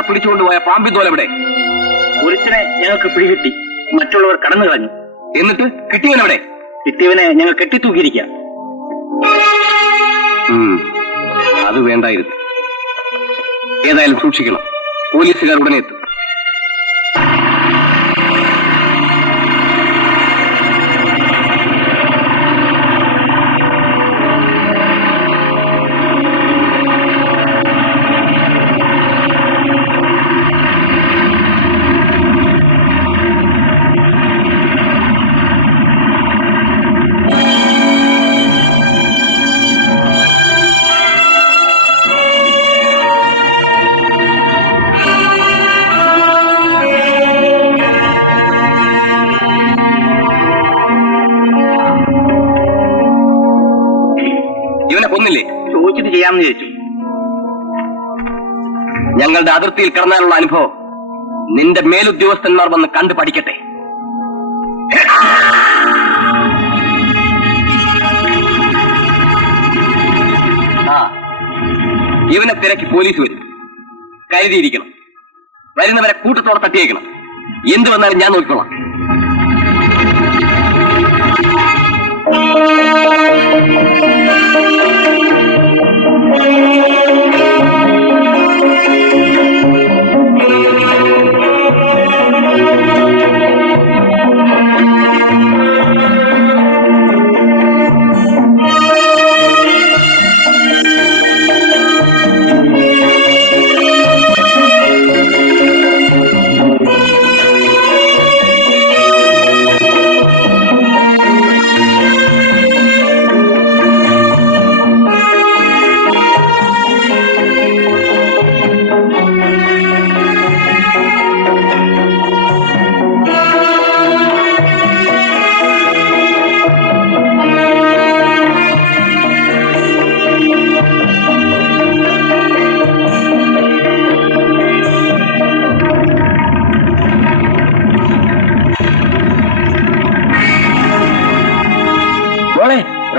പോലീസുകാർ പിടിച്ചുകൊണ്ടുപോയ പാമ്പിന്തോലെവിടെ? ഒരുത്തനെ ഞങ്ങൾക്ക് പിടികിട്ടി, മറ്റുള്ളവർ കടന്നു കളഞ്ഞു. എന്നിട്ട് കിട്ടിയവനെവിടെ? കിട്ടിയവനെ ഞങ്ങൾ കെട്ടിത്തൂക്കിയിരിക്കാം. അത് വേണ്ടായിരുന്നു. ഏതായാലും സൂക്ഷിക്കണം, പോലീസുകാർ ഉടനെ എത്തും. കൊന്നില്ലേ? ചോദിച്ചിട്ട് ചെയ്യാമെന്ന് ചോദിച്ചു. ഞങ്ങളുടെ അതിർത്തിയിൽ കടന്നാലുള്ള അനുഭവം നിന്റെ മേലുദ്യോഗസ്ഥന്മാർ വന്ന് കണ്ടു പഠിക്കട്ടെ. ഇവനെ തിരക്കി പോലീസ് വരും, കരുതിയിരിക്കണം. വരുന്നവരെ കൂട്ടത്തോടെ തട്ടിയേക്കണം. എന്ത് വന്നാലും ഞാൻ നോക്കിക്കോളാം.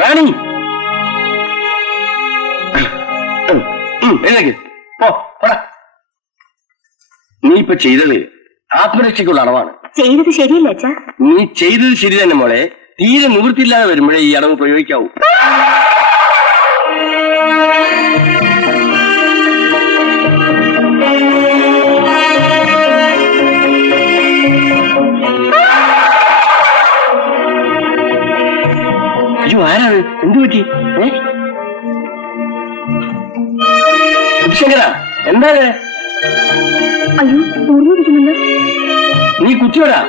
റാണി, നീ ഇപ്പൊ ചെയ്തത് ആത്മരക്ഷയ്ക്കുള്ള അടവാണ്. ചെയ്തത് ശരിയല്ല അച്ഛാ. നീ ചെയ്തത് ശരി തന്നെ മോളെ. തീരെ നിവൃത്തിയില്ലാതെ വരുമ്പോഴേ ഈ അടവ് പ്രയോഗിക്കാവൂ. അയ്യോ, ആരാണ്? എന്തു പറ്റി? ശങ്കര, എന്താ? അയ്യോ, ഓർമ്മിരിക്കുന്നുണ്ടോ? നീ കുറ്റിയോടാ.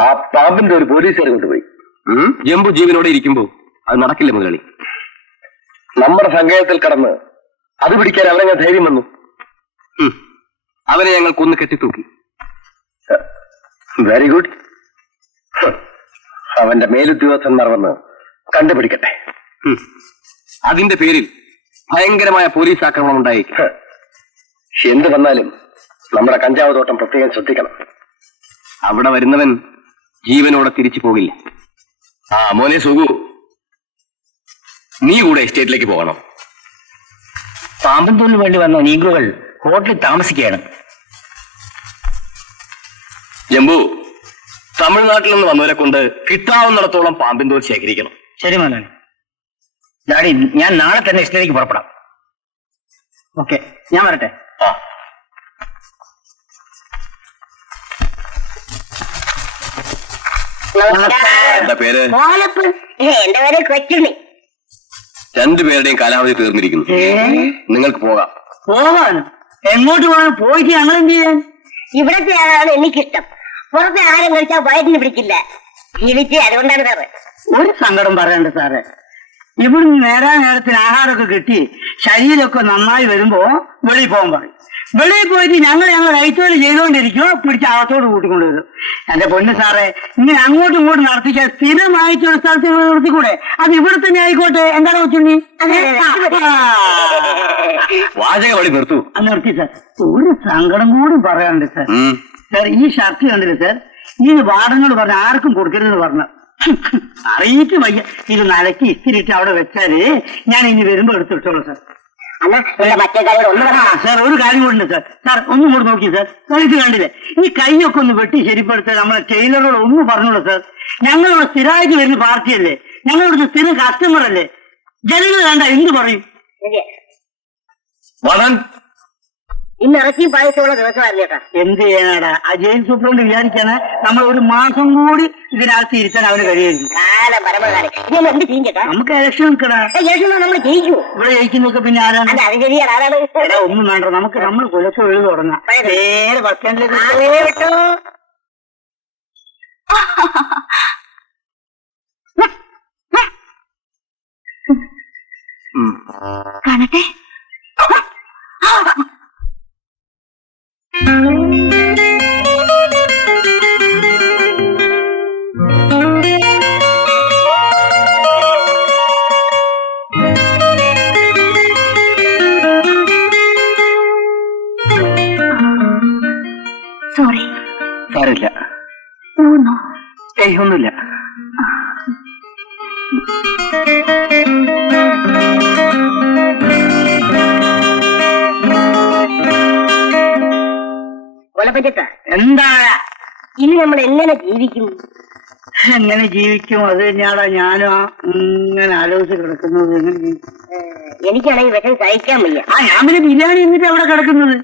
ആ പാമ്പിന്റെ ഒരു പോലീസുകാരെ കൊണ്ടുപോയി. ജംബു ജീവനോടെ ഇരിക്കുമ്പോ അത് നടക്കില്ല മുതലാളി. നമ്മുടെ സങ്കേതത്തിൽ കടന്ന് അത് പിടിക്കാൻ അവനെ ധൈര്യം വന്നു. അവനെ ഞങ്ങൾ കൊന്ന് കെട്ടിത്തൂക്കി. Very good. അവന്റെ മേലുദ്യോഗസ്ഥന്മാർ വന്ന് കണ്ടുപിടിക്കട്ടെ. അതിന്റെ പേരിൽ ഭയങ്കരമായ പോലീസ് ആക്രമണം ഉണ്ടായേക്കും. എന്ത് വന്നാലും നമ്മുടെ കഞ്ചാവ് തോട്ടം പ്രത്യേകം ശ്രദ്ധിക്കണം. അവിടെ വരുന്നവൻ ജീവനോടെ തിരിച്ചു പോകില്ല. മോനെ സുഗു, നീ കൂടെ എസ്റ്റേറ്റിലേക്ക് പോകണം. പാമ്പന്തോലിന് വേണ്ടി വന്ന നീഗ്രോകൾ ഹോട്ടലിൽ താമസിക്കുകയാണ്. ജംബു, തമിഴ്നാട്ടിൽ നിന്ന് വന്നവരെ കൊണ്ട് കിട്ടാവുന്നിടത്തോളം പാമ്പിൻ തോൽ ശേഖരിക്കണം. ശരി മുതലാളി. ഡാഡി, ഞാൻ നാളെ തന്നെ ഇസ്റ്റേലേക്ക് പുറപ്പെടാം. ഓക്കെ, ഞാൻ വരട്ടെ. ആ. എന്താ പേര്? എന്റെ പേര് കൊച്ചുണ്ണി. രണ്ടുപേരുടെയും കാലാവധി തീർന്നിരിക്കുന്നു. നിങ്ങൾക്ക് പോകാം. പോവാനും എങ്ങോട്ട് പോകാൻ? പോയിട്ട് ഞങ്ങൾ എന്ത് ചെയ്യാൻ? ഇവിടത്തെ ആളാണ് എനിക്കിഷ്ടം. പുറത്തെ ആഹാരം കഴിച്ചാൽ വയറ്റിന് പിടിക്കില്ല. ജീവിച്ച് അതുകൊണ്ടാണ് സാറ്. ഒരു സങ്കടം പറയണ്ട സാറേ. ഇവിടുന്ന് നേരത്തിന് ആഹാരമൊക്കെ കിട്ടി ശരീരമൊക്കെ നന്നായി വരുമ്പോ വെളിയിൽ പോകാൻ പറയും. വെളിയിൽ പോയിട്ട് ഞങ്ങൾ കൈത്തോട് ചെയ്തുകൊണ്ടിരിക്കുമോ പിടിച്ച് അകത്തോട് കൂട്ടിക്കൊണ്ടുവരും. എന്റെ പൊന്ന് സാറേ, ഇങ്ങനെ അങ്ങോട്ടും ഇങ്ങോട്ടും നടത്തിക്കാൻ സ്ഥിരമായിട്ടൊരു സ്ഥലത്ത് നിർത്തിക്കൂടെ? അത് ഇവിടെ തന്നെ ആയിക്കോട്ടെ. എന്താണ് കൊച്ചുണ്ണി? വാചക വഴി നിർത്തൂ. നിർത്തി സാർ. ഒരു സങ്കടം കൂടി പറയാനുണ്ട് സാർ. സാർ, ഈ ഷർട്ട് കണ്ടില്ല സാർ? ഈ വാടനോട് പറഞ്ഞ ആർക്കും കൊടുക്കരുതെന്ന് പറഞ്ഞു. അറിയിച്ച് വയ്യ. ഇത് നലക്കി ഇസ്തിരിട്ട് അവിടെ വെച്ചാല് ഞാൻ ഇനി വരുമ്പോ എടുത്തിട്ടോളൂ സാർ. സാർ, ഒരു കാര്യം കൂടി സാർ. സാർ, ഒന്നും കൂടെ നോക്കി സാർ. ഇത് കണ്ടില്ലേ? ഈ കൈയൊക്കെ ഒന്ന് വെട്ടി ശരിപ്പെടുത്താൻ നമ്മളെ ടൈലറോട് ഒന്ന് പറഞ്ഞോളൂ സാർ. ഞങ്ങളിവിടെ സ്ഥിരമായിട്ട് വരുന്ന പാർട്ടിയല്ലേ, ഞങ്ങളിവിടുത്തെ സ്ഥിരം കസ്റ്റമർ അല്ലേ. ജനങ്ങൾ വേണ്ട എന്ത് പറയും? ഇന്ന് ഇറച്ചിയും പായസമുള്ള ദിവസമല്ലേ കേട്ടാ. എന്ത് ചെയ്യാനാടാ? ആ ജയിൽ സൂപ്രണ്ട് വിചാരിക്കാണ് നമ്മൾ ഒരു മാസം കൂടി ഇതിനകത്ത് ഇരുത്താൻ അവന് കഴിയായിരിക്കും. കാലം പരമകാലം ഇതൊന്നും എന്ത് ചെയ്യും ചേട്ടാ? നമുക്ക് ഇലക്ഷൻ നിൽക്കടാ. നമ്മൾ ജയിക്കൂ. ഇവിടെ ജയിക്കുന്നൊക്കെ പിന്നെ ആരാണ്? അത് ശരിയാണ്. ആരാണ്? ഒന്നും വേണ്ട, നമ്മൾ കുലക്ക് എഴുതി തുടങ്ങാം. നേരെ ബസ് സ്റ്റാൻഡിലേക്ക്. കാണട്ടെ. സോറി. സാരില്ല. ഒന്നുമില്ല. എന്താ ഇനി നമ്മൾ എങ്ങനെ ജീവിക്കും? എങ്ങനെ ജീവിക്കും? അത് തന്നെയാടാ ഞാനും ഇങ്ങനെ ആലോചിച്ച് കിടക്കുന്നത്. എനിക്കാണെങ്കിൽ വിഷം സഹിക്കാൻ വയ്യ. ഞാൻ പിന്നെ ബിരിയാണി എന്നിട്ട് അവിടെ കിടക്കുന്നത്.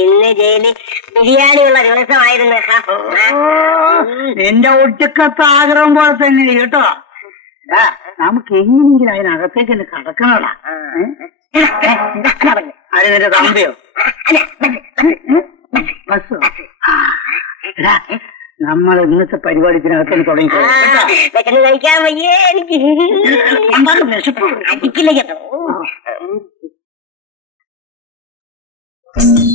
ഇന്ന് ജയിലിൽ ബിരിയാണി ഉള്ള ദിവസമായിരുന്നു. എന്റെ ഒറ്റക്കത്തെ ആഗ്രഹം പോലെ തന്നെ കേട്ടോ. നമുക്ക് എങ്ങനെയെങ്കിലും അതിനകത്തേക്ക് തന്നെ കടക്കണോടാ. ആര് നിന്റെ തമ്പയോ? ബസ്സോ? നമ്മൾ ഇന്നത്തെ പരിപാടിക്കകത്ത് തുടങ്ങിക്കോ. കഴിക്കാൻ വയ്യേ എനിക്ക്. അടിക്കില്ല കേട്ടോ. Thank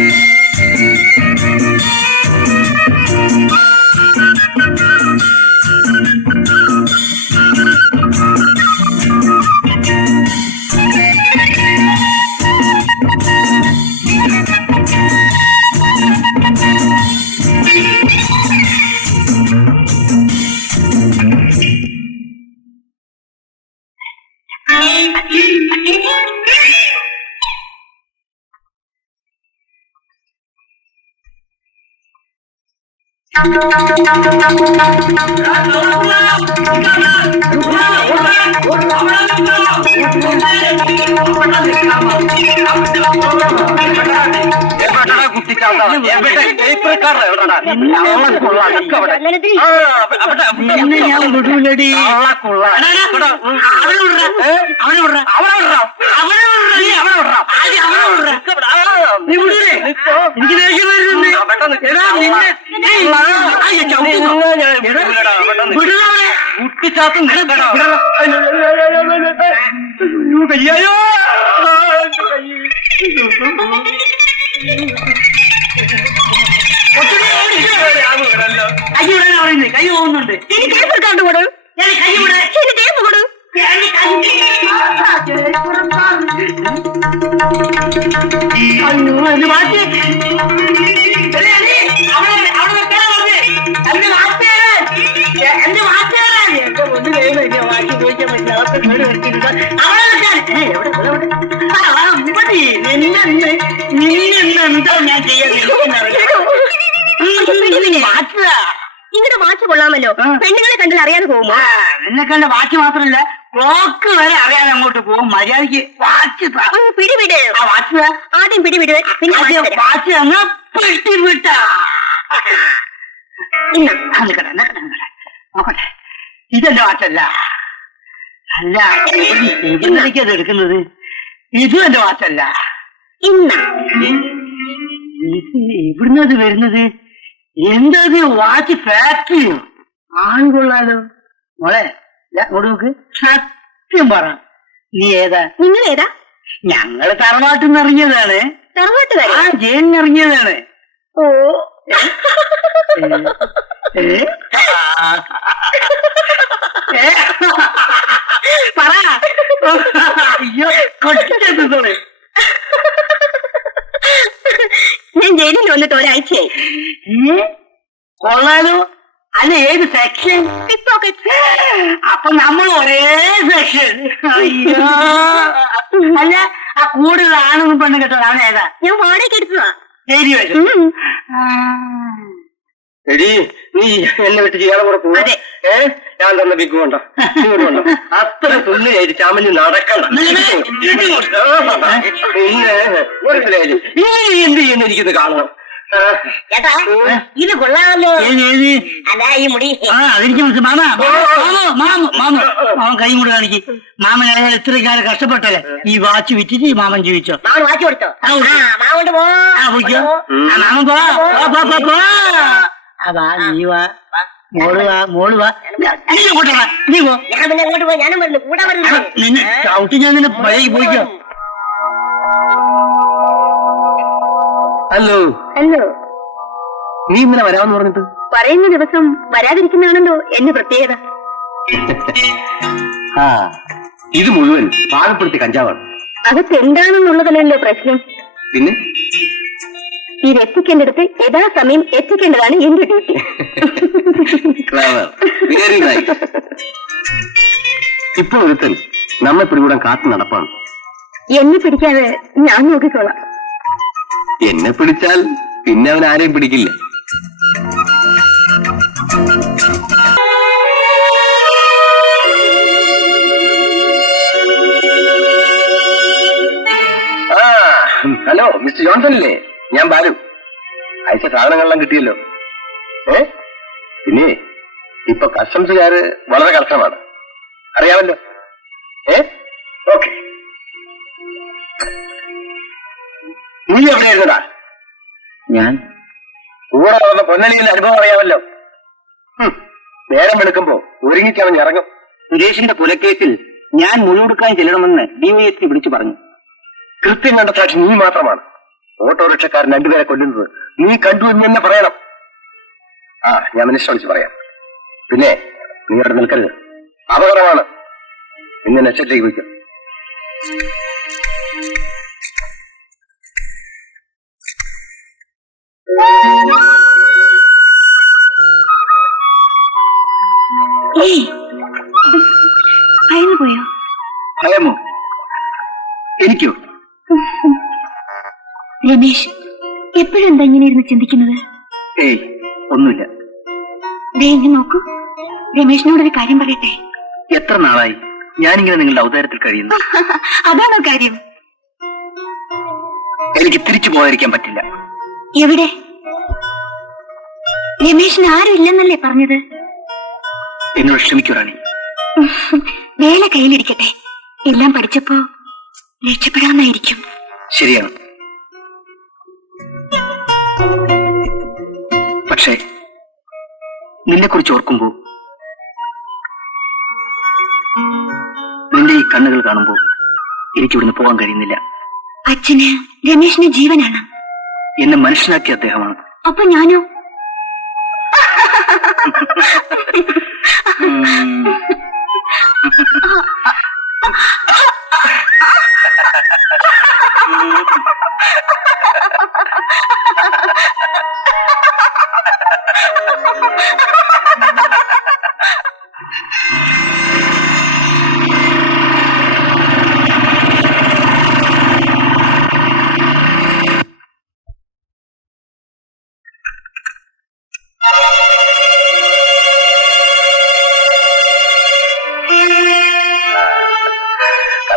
you. നിന്നെ ഞാൻ വിടൂലടി. എനിക്ക് ദേഷ്യം വരുന്നുണ്ട്. എടാ, കയ്യായോ കൈ വിടാനാ പറയുന്നത്. കൈ പോകുന്നുണ്ട്. എനിക്ക് ടേപ്പ് എടുക്കാണ്ട് കൊടു. ഞാൻ കൈ വിടാൻ എനിക്ക് ടേപ്പ് കൊടു. മാറ്റി നിന്നെന്താ ഞാൻ ചെയ്യാ നിങ്ങളുടെ വാച്ച് കൊള്ളാമല്ലോ. പെണ്ണുങ്ങളെ കണ്ടാൽ അറിയാതെ പോകുമോ? എന്നെ കണ്ട വാച്ച് മാത്രമല്ല ക്ലോക്ക് വരെ അറിയാതെ അങ്ങോട്ട് പോകും. മര്യാദക്ക് വാച്ച് പിടിവിട്. ആ വാച്ച് ആദ്യം പിടിവിട്, പിന്നെ വാച്ച് അങ്ങ് പിടിവിട്ട നോക്കട്ടെ. ഇതെന്റെ വാച്ചല്ല. അല്ല, എവിടേക്ക് അത് എടുക്കുന്നത്? ഇതും എന്റെ വാച്ചല്ല. ഇന്ന ഇത് എവിടുന്നത് വരുന്നത്? എന്തത് വാച്ച് ഫാക്ടറിയോ? ആൺ കൊള്ളാലോ. മോളെ ഇങ്ങോട്ട് നോക്ക്. സത്യം പറ, നീ ഏതാ? നിങ്ങൾ ഏതാ? ഞങ്ങള് തറവാട്ടിൽ നിന്ന് ഇറങ്ങിയതാണ്. തറവാട്ടുകാരി? ആ, ജയിലിന് ഇറങ്ങിയതാണ്. ഓ, പറ. അയ്യോ, കൊട്ടിച്ചെത്തോളെ. ഞാൻ ജയിലിൽ വന്നിട്ട് ഒരാഴ്ചയായി. കൊള്ളാലോ. അല്ല, ഏത് സെക്ഷൻ? Pic pocket. അപ്പൊ നമ്മൾ ഒരേ സെക്ഷൻ. അയ്യോ, അല്ല, ആ കൂടുതൽ ആണെന്ന് പെണ്ണ് കേട്ടോ. അവൻ ഏതാ? ഞാൻ വാടകയ്ക്ക് എടുത്തതാ. ശരി വെച്ചു. എടി, നീ എന്നെ വിട്ട് ചെയ്യാതെ കൂടെ പോവാ. അതെ. ഞാൻ തന്നെ ബിഗ് കൊണ്ട അത്ര തുള്ളിയായിട്ട് ചാമഞ്ഞ് നടക്കണ്ട. പിന്നെ ഒരു കാര്യം, നീ എന്ത് ചെയ്യുന്ന എനിക്കിത് കാണണം. ചേട്ടാ, ഇത് കൊള്ളാമല്ലോ. അല്ല, ഈ മുടി. അതെനിക്ക് മാമ മാമൻ കൈ കൂടെ കാണിക്ക്. മാമൻ അയാൾ ഇത്രയും കാലം കഷ്ടപ്പെട്ടല്ലേ ഈ വാച്ച് വിറ്റിട്ട് ഈ മാമൻ ജീവിച്ചോ? മാമൻ വാച്ച് കൊടുത്തോ? മാമോണ്ട് പോ. മാമൻ പോ. അതാ നീ വാ. മോള് വാ. നീ പോ. ഞാൻ പിന്നെ അങ്ങോട്ട് പോയി. ഞാനും വരുന്നു, കൂടെ വരുന്നു. നിന്നെ ചവിട്ടി ഞാൻ നിന്നെ പഴയ പോയിക്കോ. ഹലോ. ഹലോ. നീ ഇന്നലെ വരാമെന്ന് പറഞ്ഞിട്ട് പറയുന്ന ദിവസം വരാതിരിക്കുന്നതാണല്ലോ എന്റെ പ്രത്യേകത. ആ, ഇത് മുഴുവൻ പാകപ്പെടുത്തിയ കഞ്ചാവാണ്. അതൊക്കെ എന്താണെന്നുള്ളതല്ലോ പ്രശ്നം. പിന്നെ ഇത് എത്തിക്കേണ്ടടുത്ത് യഥാസമയം എത്തിക്കേണ്ടതാണ് എന്റെ ഡ്യൂട്ടി. Very nice. ഇപ്പോൾ ഒരുത്തൻ നമ്മെ പിടികൂടാൻ കാത്തു നടപ്പാണ്. എന്നെ പിടിക്കാതെ ഞാൻ നോക്കിക്കോളാം. എന്നെ പിടിച്ചാൽ പിന്നെ അവൻ ആരെയും പിടിക്കില്ല. ഹലോ, മിസ്റ്റർ ജോൺസൺ അല്ലേ? ഞാൻ ബാലു. അയച്ച സാധനങ്ങളെല്ലാം കിട്ടിയല്ലോ. പിന്നെ ഇപ്പൊ കസ്റ്റംസുകാര് വളരെ കഷ്ടമാണ്, അറിയാമല്ലോ. ഓക്കെ. നീ എവിടെയായിരുന്നടാ? ഞാൻ കൂടെ നടന്ന പൊന്നണിയിൽ അനുഭവം അറിയാമല്ലോ. നേരം വെളുക്കുമ്പോ ഒരുങ്ങിച്ചവൻ ഇറങ്ങും. സുരേഷിന്റെ കൊലക്കേസിൽ ഞാൻ മുഴുവെടുക്കാൻ ചെല്ലണമെന്ന് DYSP വിളിച്ചു പറഞ്ഞു. കൃത്യം കണ്ട സാക്ഷി നീ മാത്രമാണ്. ഓട്ടോറിക്ഷക്കാരൻ രണ്ടുപേരെ കൊല്ലുന്നത് നീ കണ്ടു എന്ന് തന്നെ പറയണം. ഞാൻ മിനിസ്റ്റർ വിളിച്ച് പറയാം. പിന്നെ നീ അവിടെ നിൽക്കരുത്, അപകടമാണ്. ഇന്ന് നക്ഷത്രത്തിലേക്ക് പോയിക്കും. ഭയന്നു പോയോ? ഭയമോ? എനിക്കോ? രമേശ്, എപ്പോഴെന്താ ഇങ്ങനെ ഇരുന്ന് ചിന്തിക്കുന്നത്? ഏയ്, ഒന്നുമില്ല. ദേ ഇങ്ങ് നോക്കൂ, രമേശിനോടൊരു കാര്യം പറയട്ടെ. എത്ര നാളായി ഞാനിങ്ങനെ നിങ്ങളുടെ അവതാരത്തിൽ കഴിയുന്നു. അതാണോ കാര്യം? എനിക്ക് തിരിച്ചു പോകാതിരിക്കാൻ പറ്റില്ല. എവിടെ? രമേശിന് ആരും ഇല്ലെന്നല്ലേ പറഞ്ഞത്? എന്നോട് ക്ഷമിക്കൂ റാണി. വേല കയ്യിലിരിക്കട്ടെ, എല്ലാം പഠിച്ചപ്പോ രക്ഷപ്പെടാന്നായിരിക്കും. ശരിയാണ്. പക്ഷേ നിന്നെ കുറിച്ച് ഓർക്കുമ്പോ, നിന്റെ ഈ കണ്ണുകൾ കാണുമ്പോ എനിക്കിവിടുന്ന് പോകാൻ കഴിയുന്നില്ല. അച്ഛന് രമേശിന് ജീവനാണ്. എന്നെ മനുഷ്യനാക്കിയ അദ്ദേഹമാണ്. അപ്പൊ ഞാനോ?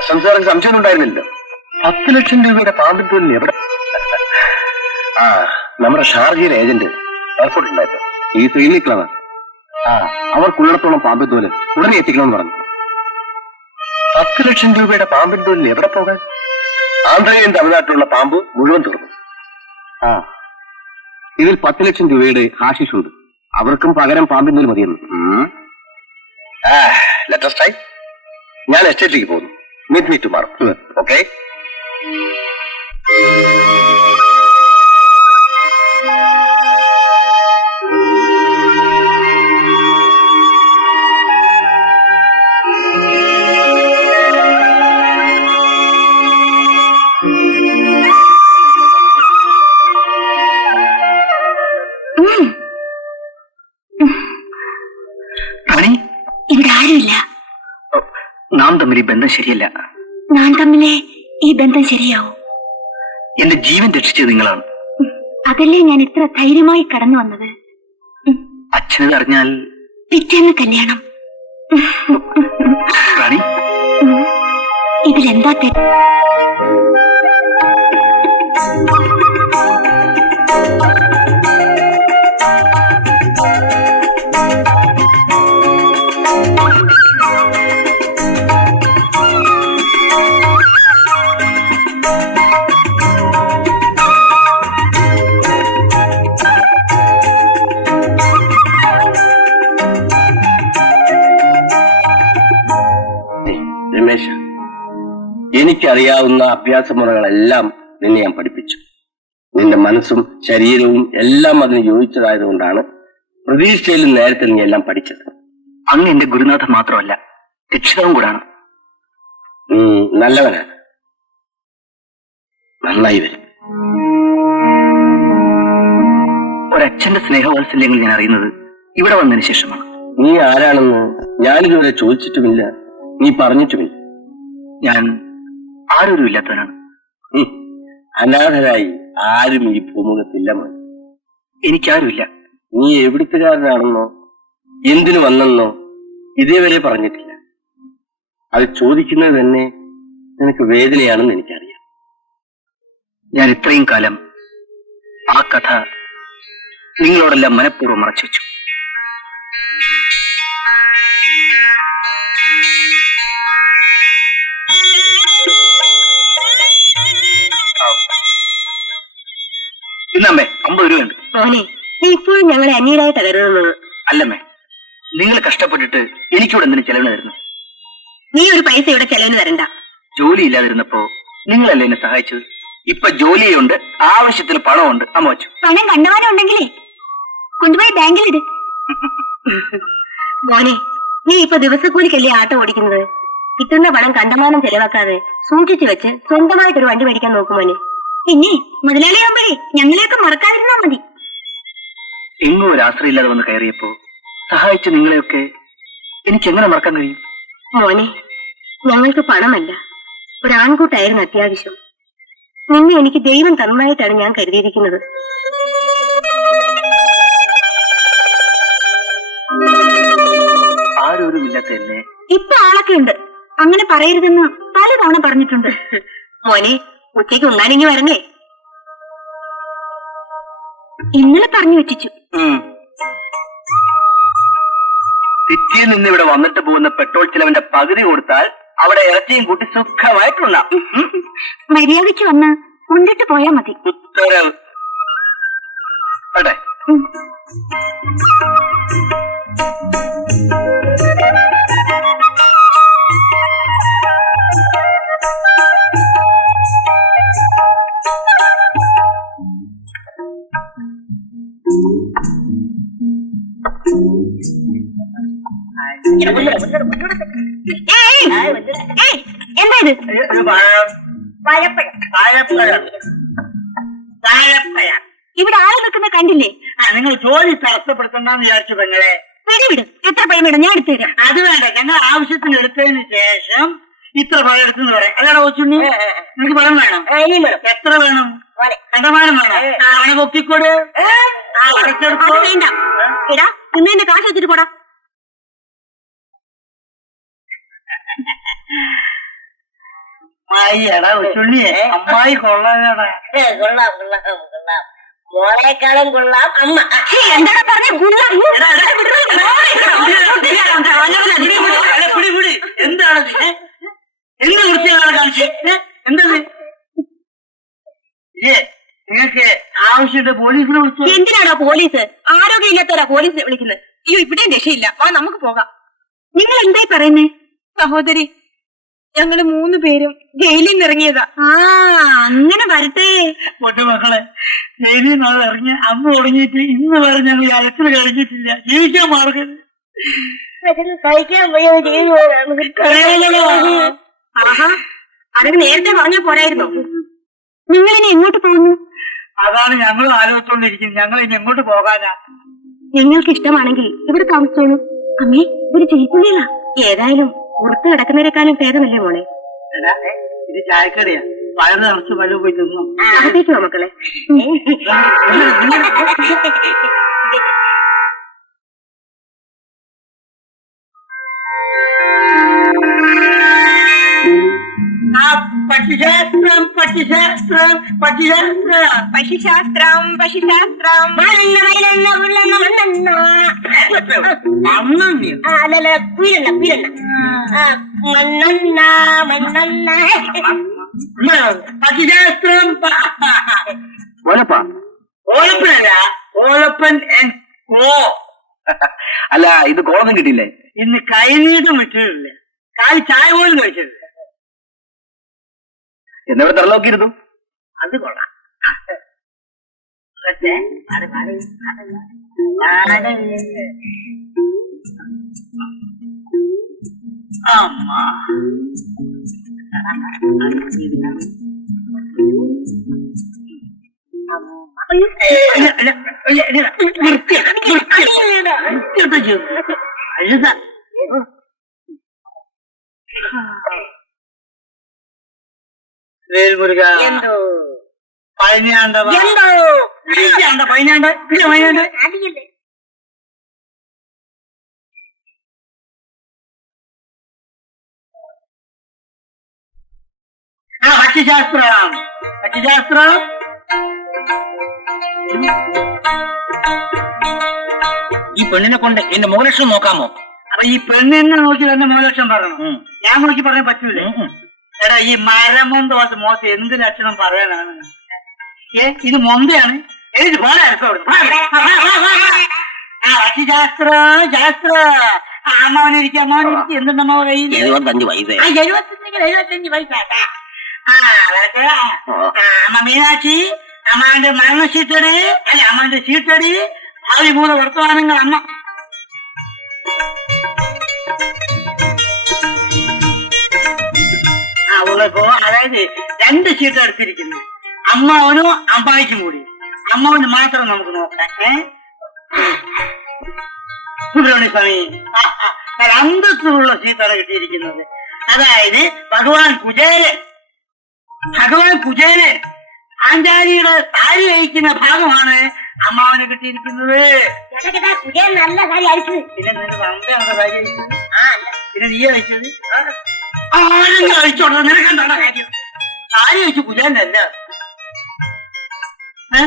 സംസാരം സംശയം ഉണ്ടായിരുന്നില്ലോ. 10 ലക്ഷം രൂപയുടെ പാമ്പിൻ തോലിന് എവിടെ? ആ, നമ്മുടെ ഷാർജയിലെ ഏജന്റ് എയർപോർട്ടിലുണ്ടായിരുന്നു. ഈ ശ്രീനിക്കളാണ്. അവർക്കുള്ളിടത്തോളം പാമ്പിൻ തോല് ഉടനെ എത്തിക്കണമെന്ന് പറഞ്ഞു. 10 ലക്ഷം രൂപയുടെ പാമ്പിൻ തോലിന് എവിടെ പോകാൻ? ആന്ധ്രയും തമിഴ്നാട്ടിലുള്ള പാമ്പ് മുഴുവൻ തീർന്നു. ഇതിൽ 10 ലക്ഷം രൂപയുടെ ഹാഷിഷ് ഉണ്ട്. അവർക്കും പകരം പാമ്പിൻ തോല് മതിയെന്ന്. Latest time. ഞാൻ എസ്റ്റേറ്റിലേക്ക് പോകുന്നു. Meet me tomorrow. Okay? റാണി, ഇവിടെ ആരുമില്ല. നാം തമ്മിൽ ഈ ബന്ധം ശരിയല്ല. ഞാൻ തമ്മിലെ ഈ ബന്ധം ശരിയാവും. എന്റെ ജീവൻ രക്ഷിച്ചത് നിങ്ങളാണ്. അതല്ലേ ഞാൻ ഇത്ര ധൈര്യമായി കടന്നു വന്നത്. അച്ഛനത് അറിഞ്ഞാൽ പിറ്റേന്ന് കല്യാണം. റാണി, ഇതിലെന്താ തെറ്റ്? രമേശ്, എനിക്കറിയാവുന്ന അഭ്യാസമുറകളെല്ലാം നിന്നെ ഞാൻ പഠിപ്പിച്ചു. നിന്റെ മനസ്സും ശരീരവും എല്ലാം അതിന് യോജിച്ചതായതുകൊണ്ടാണ് പ്രതീക്ഷയിലും നേരത്തെ നീ എല്ലാം പഠിച്ചത്. അങ്ങ് എന്റെ ഗുരുനാഥൻ മാത്രമല്ല, രക്ഷിതാവും കൂടാണ്. നല്ലവനാണ്. നന്നായി വരും. ഒരച്ഛന്റെ സ്നേഹവാത്സല്യങ്ങൾ ഞാൻ അറിയുന്നത് ഇവിടെ വന്നതിന് ശേഷമാണ്. നീ ആരാണെന്ന് ഞാനിതുവരെ ചോദിച്ചിട്ടുമില്ല, നീ പറഞ്ഞിട്ടുമില്ല. ഞാൻ ആരൊരു ഇല്ലാത്തവനാണ്. അനാഥരായി ആരും ഈ ഭൂമുഖത്തില്ല. മോൻ, എനിക്കാരുമില്ല. നീ എവിടുത്തുകാരനാണെന്നോ എന്തിനു വന്നെന്നോ ഇതേവരെ പറഞ്ഞിട്ടില്ല. അത് ചോദിക്കുന്നത് തന്നെ നിനക്ക് വേദനയാണെന്ന് എനിക്കറിയാം. ഞാൻ ഇത്രയും കാലം ആ കഥ നിങ്ങളോടെല്ലാം മനഃപൂർവ്വം മറച്ചു വെച്ചു. ഇന്നമ്മേ 50 രൂപയുണ്ട്. മോനെ, നീ ഇപ്പോഴും ഞങ്ങളെ അന്യരായിട്ട് കരുതുന്നത്. അല്ലമ്മേ, നിങ്ങൾ കഷ്ടപ്പെട്ടിട്ട് എനിക്കൂടെ എന്തിനു ചെലവിന് തരുന്നു? നീ ഒരു പൈസ ഇവിടെ ചെലവിന് തരണ്ട. ജോലി ഇല്ലാതിരുന്നപ്പോ നിങ്ങളല്ലേ എന്നെ സഹായിച്ചത്. ഇപ്പൊ ജോലിയുണ്ട്, ആവശ്യത്തിന് പണമുണ്ട്. അമ്മ വെച്ചു. പണം കണ്ടവാനം ഉണ്ടെങ്കിലേ കൊണ്ടുപോയി ബാങ്കിലിട്. മോനെ, നീ ഇപ്പൊ ദിവസക്കൂലിക്കല്ലേ ആട്ടോ ഓടിക്കുന്നത്. കിട്ടുന്ന പണം കണ്ടമാനം ചെലവാക്കാതെ സൂക്ഷിച്ചു വെച്ച് സ്വന്തമായിട്ടൊരു വണ്ടി മേടിക്കാൻ നോക്കുമോനെ. പിന്നെ മുതലാളിയാകുമ്പോഴേ ഞങ്ങളെയൊക്കെ മറക്കാതിരുന്നാ മതി. എങ്ങും ഒരു ആശ്രയില്ലാതെ വന്ന് കയറിയപ്പോ സഹായിച്ച നിങ്ങളെയൊക്കെ എനിക്ക് എങ്ങനെ മറക്കാൻ കഴിയും? മോനെ, ഞങ്ങൾക്ക് പണമല്ല, ഒരു ആൺകൂട്ടായിരുന്നു അത്യാവശ്യം. നിന്നെ എനിക്ക് ദൈവം തന്നതായിട്ടാണ് ഞാൻ കരുതിയിരിക്കുന്നത്. ആരൊരുമില്ലാത്തല്ലേ? ഇപ്പൊ ആളൊക്കെ ഉണ്ട്. അങ്ങനെ പറയരുതെന്ന് പലതവണ പറഞ്ഞിട്ടുണ്ട്. മോനെ, ഉച്ചയ്ക്ക് ഉണ്ണാനിങ്ങി വരണേ. ഇന്നലെ പറഞ്ഞു വെച്ചു. സിറ്റിയിൽ നിന്ന് ഇവിടെ വന്നിട്ട് പോകുന്ന പെട്രോൾ ചിലവിന്റെ പകുതി കൊടുത്താൽ അവിടെ ഇറച്ചിയും കൂട്ടി സുഖമായിട്ടുണ്ടാ. മര്യാദയ്ക്ക് വന്ന് കൊണ്ടിട്ട് പോയാ മതി. ഉത്തരവ്. അതെ. എന്താ ഇത്? ഇവിടെ ആള് നിൽക്കുന്ന കണ്ടില്ലേ? നിങ്ങൾ ജോലി തടസ്സപ്പെടുത്തണ്ടെന്ന് വിചാരിച്ചു പെങ്ങളെ. പിടിവിടും. എത്ര പൈസ വേണം? ഞാൻ എടുത്തു തരാം. അത് വേണ്ട, ഞങ്ങൾ ആവശ്യത്തിന് എടുത്തതിന് ശേഷം ഇത്ര പഴം എടുത്തെന്ന് പറയാം. അല്ലാതെ കൊച്ചുണ്ണി, നിനക്ക് പഴം വേണം? എത്ര വേണം? കണ്ടമാനം വേണം? അവനെ പൊക്കിക്കോട്. അത് വേണ്ട. എടാ, ഇന്ന് കാശ് വെച്ചിട്ട് പോടാ. എടാ കൊച്ചുണ്ണിയെ, അമ്മായി കൊള്ളാടാ. കൊള്ളാം. മോളെക്കാളും കൊള്ളാം അമ്മ. എന്താണ് പറഞ്ഞ? എന്താണ് എന്ത് വൃത്തിയാണ് കാണിച്ച്? എന്തത്? നിങ്ങൾക്ക് ആവശ്യമുണ്ട് പോലീസിനെ വിളിച്ചു. എന്തിനാടാ പോലീസ്? ആരോഗ്യമില്ലാത്തവരാ പോലീസിനെ വിളിക്കുന്നത്. അയ്യോ, ഇവിടെയും രക്ഷയില്ല. വാ, നമുക്ക് പോകാം. നിങ്ങൾ എന്തായി പറയുന്നേ? സഹോദരി, ഞങ്ങള് 3 പേരും ജയിലിൽ നിന്ന് ഇറങ്ങിയതാ. അങ്ങനെ വരട്ടെ. പൊട്ടുമക്കളെ, ജയിലിൽ നിന്ന് ഇറങ്ങി അമ്മ തുടങ്ങിയിട്ട് ഇന്ന് വരെ ഞങ്ങൾ അലച്ചിൽ കഴിഞ്ഞിട്ടില്ല. ജീവിക്കാൻ മാർഗം അത് നേരത്തെ പറഞ്ഞാൽ പോരായിരുന്നു. നിങ്ങൾ ഇനി എങ്ങോട്ട് പോകുന്നു? അതാണ് ഞങ്ങൾ ആലോചിച്ചോണ്ടിരിക്കുന്നത്. ഞങ്ങൾ ഇനി എങ്ങോട്ട് പോകാനാ? നിങ്ങൾക്ക് ഇഷ്ടമാണെങ്കിൽ ഇവിടെ താമസിച്ചോളൂ. അമ്മേ, ഒരു ചെയ്യില്ല. ഏതായാലും പുറത്ത് കിടക്കുന്നതിനേക്കാളും ഭേദമല്ലേ മോളെ? ഇത് ചായക്കടയാ. വയറ് നിറച്ച് വല്ല പോയി തിന്നു. അകത്തേക്കോ മക്കളെ? പക്ഷിശാസ്ത്രം ഓലപ്പനല്ല, ഓലപ്പൻ അല്ല, ഇത് കോളൊന്നും കിട്ടിയില്ലേ? ഇന്ന് കൈനീട്ടം വിട്ടിട്ടില്ല. കാലി ചായ പോലും കഴിച്ചിട്ടില്ല. എന്നിവിടെ തറലോക്കിയിരുന്നു. അത് കൊള്ളാം. അമ്മ വേൽമുരുക പതിനാണ്ട് ഭക്ഷ്യശാസ്ത്രം ഈ പെണ്ണിനെ കൊണ്ട് എന്റെ മുഖലക്ഷണം നോക്കാമോ? അപ്പൊ ഈ പെണ്ണിനെ നോക്കി തന്നെ മുഖലക്ഷണം പറയണം. ഞാൻ നോക്കി പറയാൻ പറ്റൂലേ? എടാ, ഈ മരമൊൻ ദോശ മോശം എന്ത് ലക്ഷണം പറയാനാണ്? ഇത് മൊന്തയാണ്. എനിക്ക് പോലെ ശാസ്ത്ര അമ്മാവനിരിക്കും എന്തുണ്ടമ്മ കയ്യിൽ 75 വയസ്സ്. 75 വയസ്സാട്ടാ. അമ്മ മീനാക്ഷി, അമ്മാന്റെ മരണശീട്ടടി, അല്ലെ അമ്മാന്റെ ചീട്ടടി, ഭാവി മൂന്ന് വർത്തമാനങ്ങൾ അമ്മ. ഉള്ളപ്പോ അതായത് 2 ഷീറ്റ് എടുത്തിരിക്കുന്നു. അമ്മാവനും അമ്പായിക്കും കൂടി. അമ്മാവന് മാത്രം നമുക്ക് നോക്കാം. സുബ്രഹ്മണ്യ സ്വാമി അന്തസ്സുള്ള സീറ്റാണ് കിട്ടിയിരിക്കുന്നത്. അതായത് ഭഗവാൻ കുചേലൻ ആഞ്ചാരിയുടെ താലി വഹിക്കുന്ന ഭാഗമാണ് അമ്മാവനെ കിട്ടിയിരിക്കുന്നത്. നല്ല കാര്യം അയച്ചത്. പിന്നെ നിന്റെ തന്തയാണ് കാര്യം അയച്ചത്. പിന്നെ നീ അയച്ചത്. ആരെങ്കിലും അയച്ചോട്ടെ, നിനക്കെന്താണ് കാര്യം? കാര്യം അയച്ചു പുരാനല്ല.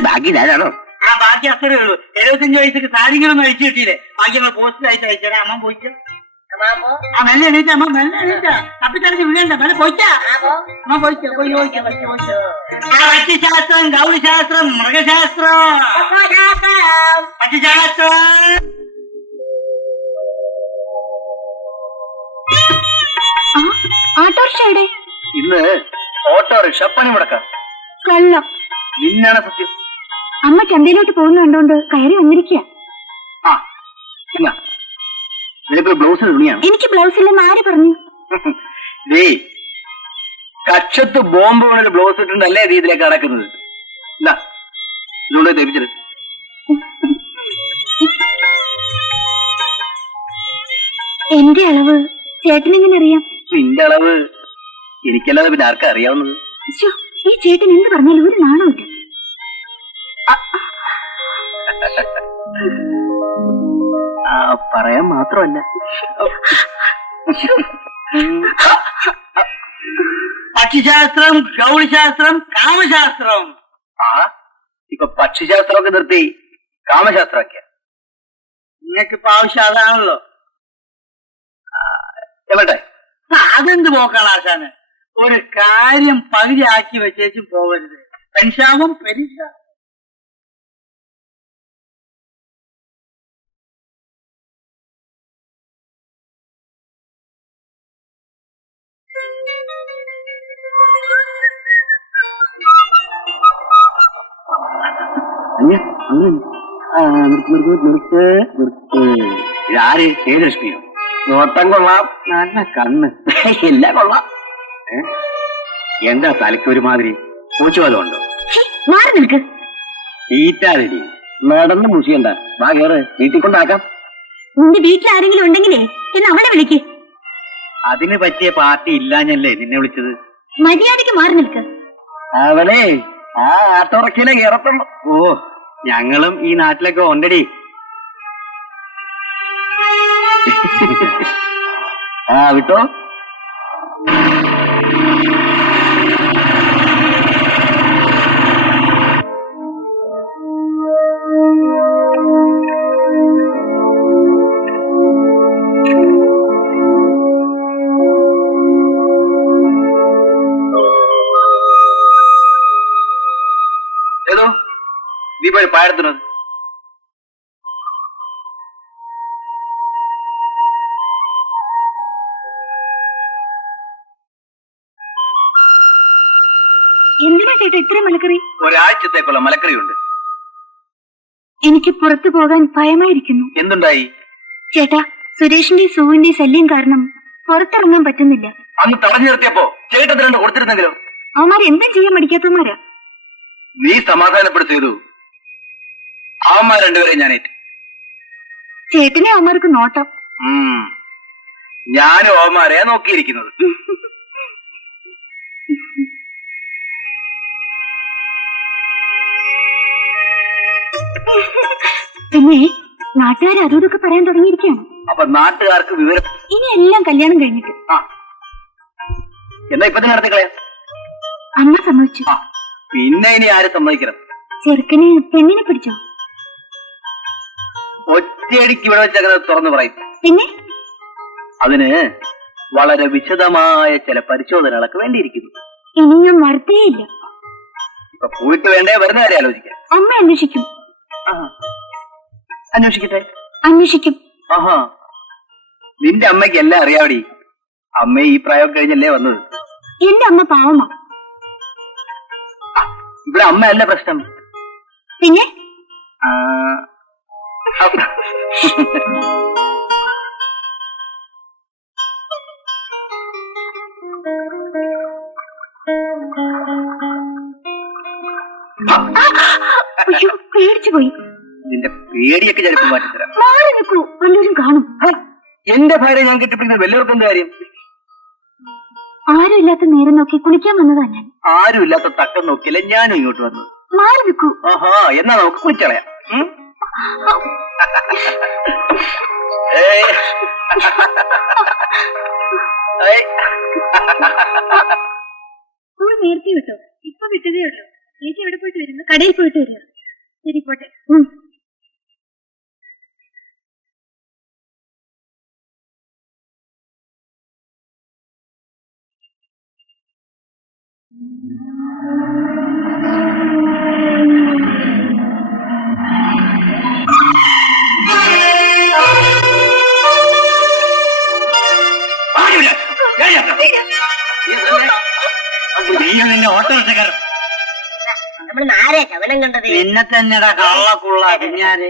ബാക്കി ഞാനാണോ? ആ ബാക്കി അത്രേ ഉള്ളൂ. 75 വയസ്സൊക്കെ സാരികളൊന്നും അയച്ചു കിട്ടിയില്ലേ? ബാക്കി നമ്മൾ പോസ്റ്റ് അയച്ചേരാ. അമ്മ പോയിക്കോ. ആ മെല്ലെ എണീറ്റ അമ്മ, മെല്ലെ എണീറ്റ. തപ്പിത്തടച്ച് വിടണ്ട, മെല്ലെ പോയിക്കാ. അമ്മ പോയിക്കോ, പോയിക്കോ. ആ പക്ഷിശാസ്ത്രം, ഗൗരിശാസ്ത്രം, മൃഗശാസ്ത്രം, പക്ഷിശാസ്ത്രം. ഓട്ടോറിക്ഷയുടെ ഇന്ന് ഓട്ടോറിക്ഷ പണിമുടക്കാം. കള്ളം. നിന്നാണ് സത്യം. അമ്മ ചന്തയിലോട്ട് പോകുന്ന കണ്ടോണ്ട് കയറി വന്നിരിക്കുക. ആ എന്നാ നിനക്കൊരു ബ്ലൗസ് തുണിയാണ്. എനിക്ക് ബ്ലൗസ് ഇല്ലെന്ന് ആര് പറഞ്ഞു? കക്ഷത്ത് ബോംബുകളൊരു ബ്ലൗസ് ഇട്ടുണ്ട് അല്ലേ രീതിയിലേക്ക് നടക്കുന്നത്. എന്താ ഇതുകൊണ്ട് തെപ്പിച്ചത്? എന്റെ അളവ് ചേട്ടനെങ്ങനെ അറിയാം? നിന്റെ അളവ് എനിക്കല്ലാതെ പിന്നെ ആർക്കാ അറിയാവുന്നത്? ശ്ശോ, ഈ ചേട്ടൻ എന്ത് പറഞ്ഞാലും ഒരു നാണമില്ല. പറയാൻ മാത്രമല്ല. പക്ഷിശാസ്ത്രം, ഗൗളിശാസ്ത്രം, കാമശാസ്ത്രം. ഇപ്പൊ പക്ഷിശാസ്ത്രമൊക്കെ നിർത്തി കാമശാസ്ത്രമൊക്കെ. നിങ്ങൾക്കിപ്പോ ആവശ്യം അതാണല്ലോ. എവിടെ അതെന്ത് പോക്കാണ് ആശാന്? ഒരു കാര്യം പകുതി ആക്കി വെച്ചേച്ചും പോകരുത്. പെൻഷാവും പെരിശ. ഇതാര്? ഏതലക്ഷ്മിയോ? നോട്ടം കൊള്ളാം, നല്ല കണ്ണ്, എല്ലാം കൊള്ളാം. എന്താ തലയ്ക്ക് ഒരുമാതിരി പൂച്ചുവല്ലോ ഉണ്ടോ? മാറി നിൽക്ക്. ഈറ്റാതിരി നടന്ന് മുഷിയണ്ട. വാ കേറ്, വീട്ടിൽ കൊണ്ടാക്കാം. നിന്റെ വീട്ടിൽ ആരെങ്കിലും ഉണ്ടെങ്കിലേ എന്ന് അവളെ വിളിക്ക്. അതിന് പറ്റിയ പാർട്ടി ഇല്ലാഞ്ഞല്ലേ നിന്നെ വിളിച്ചത്. മര്യാദയ്ക്ക് മാറി നിൽക്ക്. അവളെ ആ ആട്ടോറക്കിലെ കയറത്തുള്ളൂ. ഓ, ഞങ്ങളും ഈ നാട്ടിലൊക്കെ ഉണ്ടടി. ആ വിട്ടോ. ഏതോ നീ പോയി പാടത്തുന്നത്. എന്തിനാ ചേട്ടാ ഇത്രയും മലക്കറി? ഒരാഴ്ചത്തേക്കുള്ള മലക്കറിയുണ്ട്. എനിക്ക് പുറത്തു പോകാൻ ഭയമായിരിക്കുന്നു. എന്തുണ്ടായി? ചേട്ടാ, സുരേഷിന്റെ സൂവിന്റെ ശല്യം കാരണം പുറത്തിറങ്ങാൻ പറ്റുന്നില്ല. അന്ന് തടഞ്ഞു നിർത്തിയപ്പോ ചേട്ടത്തിരണ്ട് കൊടുത്തിരുന്നെങ്കിലോ? അവന്മാർ എന്തും ചെയ്യാൻ മടിക്കാത്തവന്മാരാ. നീ സമാധാനപ്പെടുത്തിയതു അവന്മാർ രണ്ടുപേരെയും ഞാനേറ്റ്. ചേട്ടനെ അവന്മാർക്ക് നോട്ടം. ഞാനും അവന്മാരെ നോക്കിയിരിക്കുന്നത്. പിന്നെ നാട്ടുകാർ അതും ഇതൊക്കെ പറയാൻ തുടങ്ങിയിരിക്കുകയാണ്. അപ്പൊ നാട്ടുകാർക്ക് വിവരം ഇനി എല്ലാം കല്യാണം കഴിഞ്ഞിട്ട്. എന്നാ ഇപ്പൊ തന്നെ നടത്തിക്കളയാ. അമ്മ സമ്മതിച്ചു. പിന്നെ ഇനി ആര് സമ്മതിക്കണം? ചെറുക്കന് പെണ്ണിനെ പിടിച്ചോ? ഒറ്റയടിക്ക് ഇവിടെ വെച്ചങ്ങനെ തുറന്നു പറയും. പിന്നെ അതിന് വളരെ വിശദമായ ചില പരിശോധനകളൊക്കെ വേണ്ടിയിരിക്കുന്നു. ഇനി ഞാൻ മറുത്തേയില്ല. ഇപ്പൊ പോയിട്ട് വേണ്ടേ വരുന്ന കാര്യം ആലോചിക്കാം. അമ്മ അന്വേഷിക്കും. അന്വേഷിക്കട്ടെ. അന്വേഷിക്കും. ആഹാ, നിന്റെ അമ്മയ്ക്ക് എല്ലാം അറിയാവടി. അമ്മ ഈ പ്രായം കഴിഞ്ഞല്ലേ വന്നത്. എന്റെ അമ്മ പാവമാ. ഇവിടെ അമ്മയല്ല പ്രശ്നം. പിന്നെ പേടിച്ചു പോയി. നിന്റെ പേടിയൊക്കെ ചിലപ്പോൾ മാറ്റിത്തരാം. മാറി നിൽക്കൂ, വല്ലവരും കാണും. എന്റെ ഭാര്യ ഞാൻ കെട്ടിപ്പിടിക്കുന്നത് വല്ലവർക്കും എന്ത് കാര്യം? ആരും ഇല്ലാത്ത നേരം നോക്കി കുളിക്കാൻ വന്നതാ ഞാൻ. ആരും ഇല്ലാത്ത തക്കം നോക്കിയല്ലേ ഞാനും ഇങ്ങോട്ട് വന്നത്. മാറി നിൽക്കൂ. ആഹാ, എന്നാ നമുക്ക് കുളിച്ചളയാം. സ്കൂൾ നേരത്തെ വിട്ടോ? ഇപ്പൊ വിട്ടതേ ഉള്ളൂ. ചേച്ചി എവിടെ പോയിട്ട് വരുന്നു? കടയിൽ പോയിട്ട് വരിക. ശരി, പോട്ടെ. നിന്നെ ഓട്ടോറിക്ഷക്കാരൻ നമ്മൾ ആരെ ശവനം കണ്ടത്? എന്നെ തന്നെടാ കള്ളക്കുള്ള ഞാന്.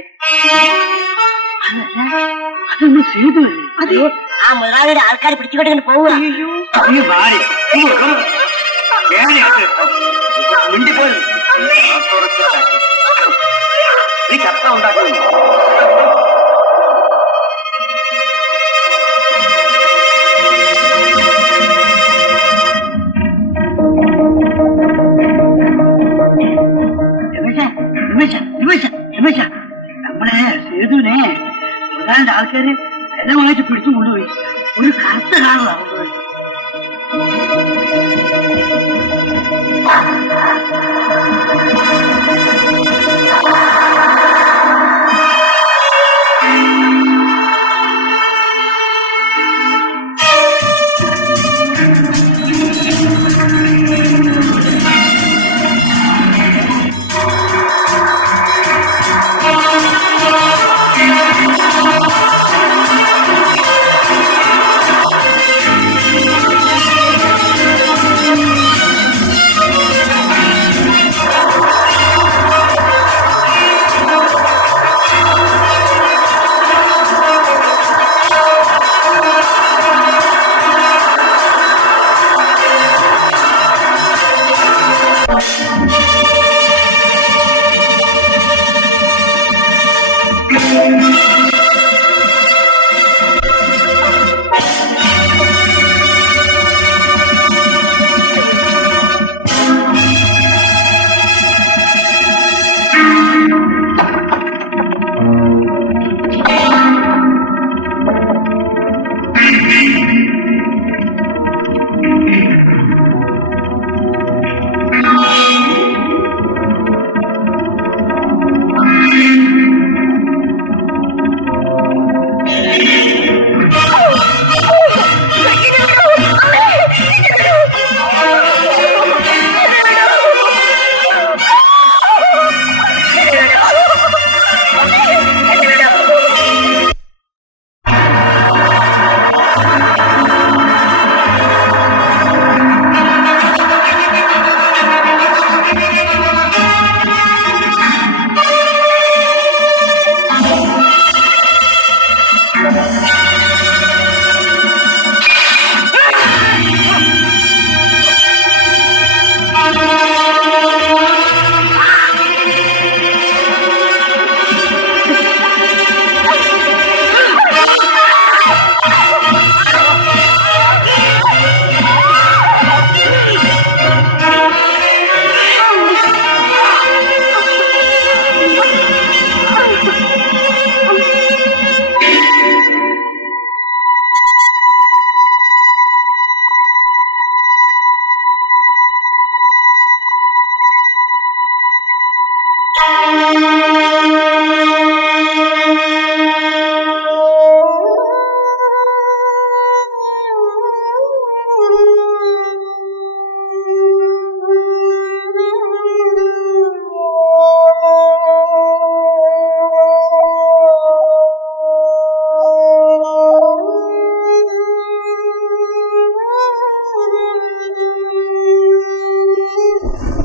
അതൊന്ന് ചെയ്തു. അതെ, ആ മുതലാളിയുടെ ആൾക്കാർ പിടിച്ചുകൊണ്ടിങ്ങനെ പോവുക. നീ ചത്ത ഉണ്ടാക്കുന്നു. നമ്മളെ സേതുവിനെ ഒരാളുടെ ആൾക്കാര് ബലമായിട്ട് പിടിച്ചു കൊണ്ടുപോയി. ഒരു കറുത്ത കാറാണ് കൊണ്ടുപോയി.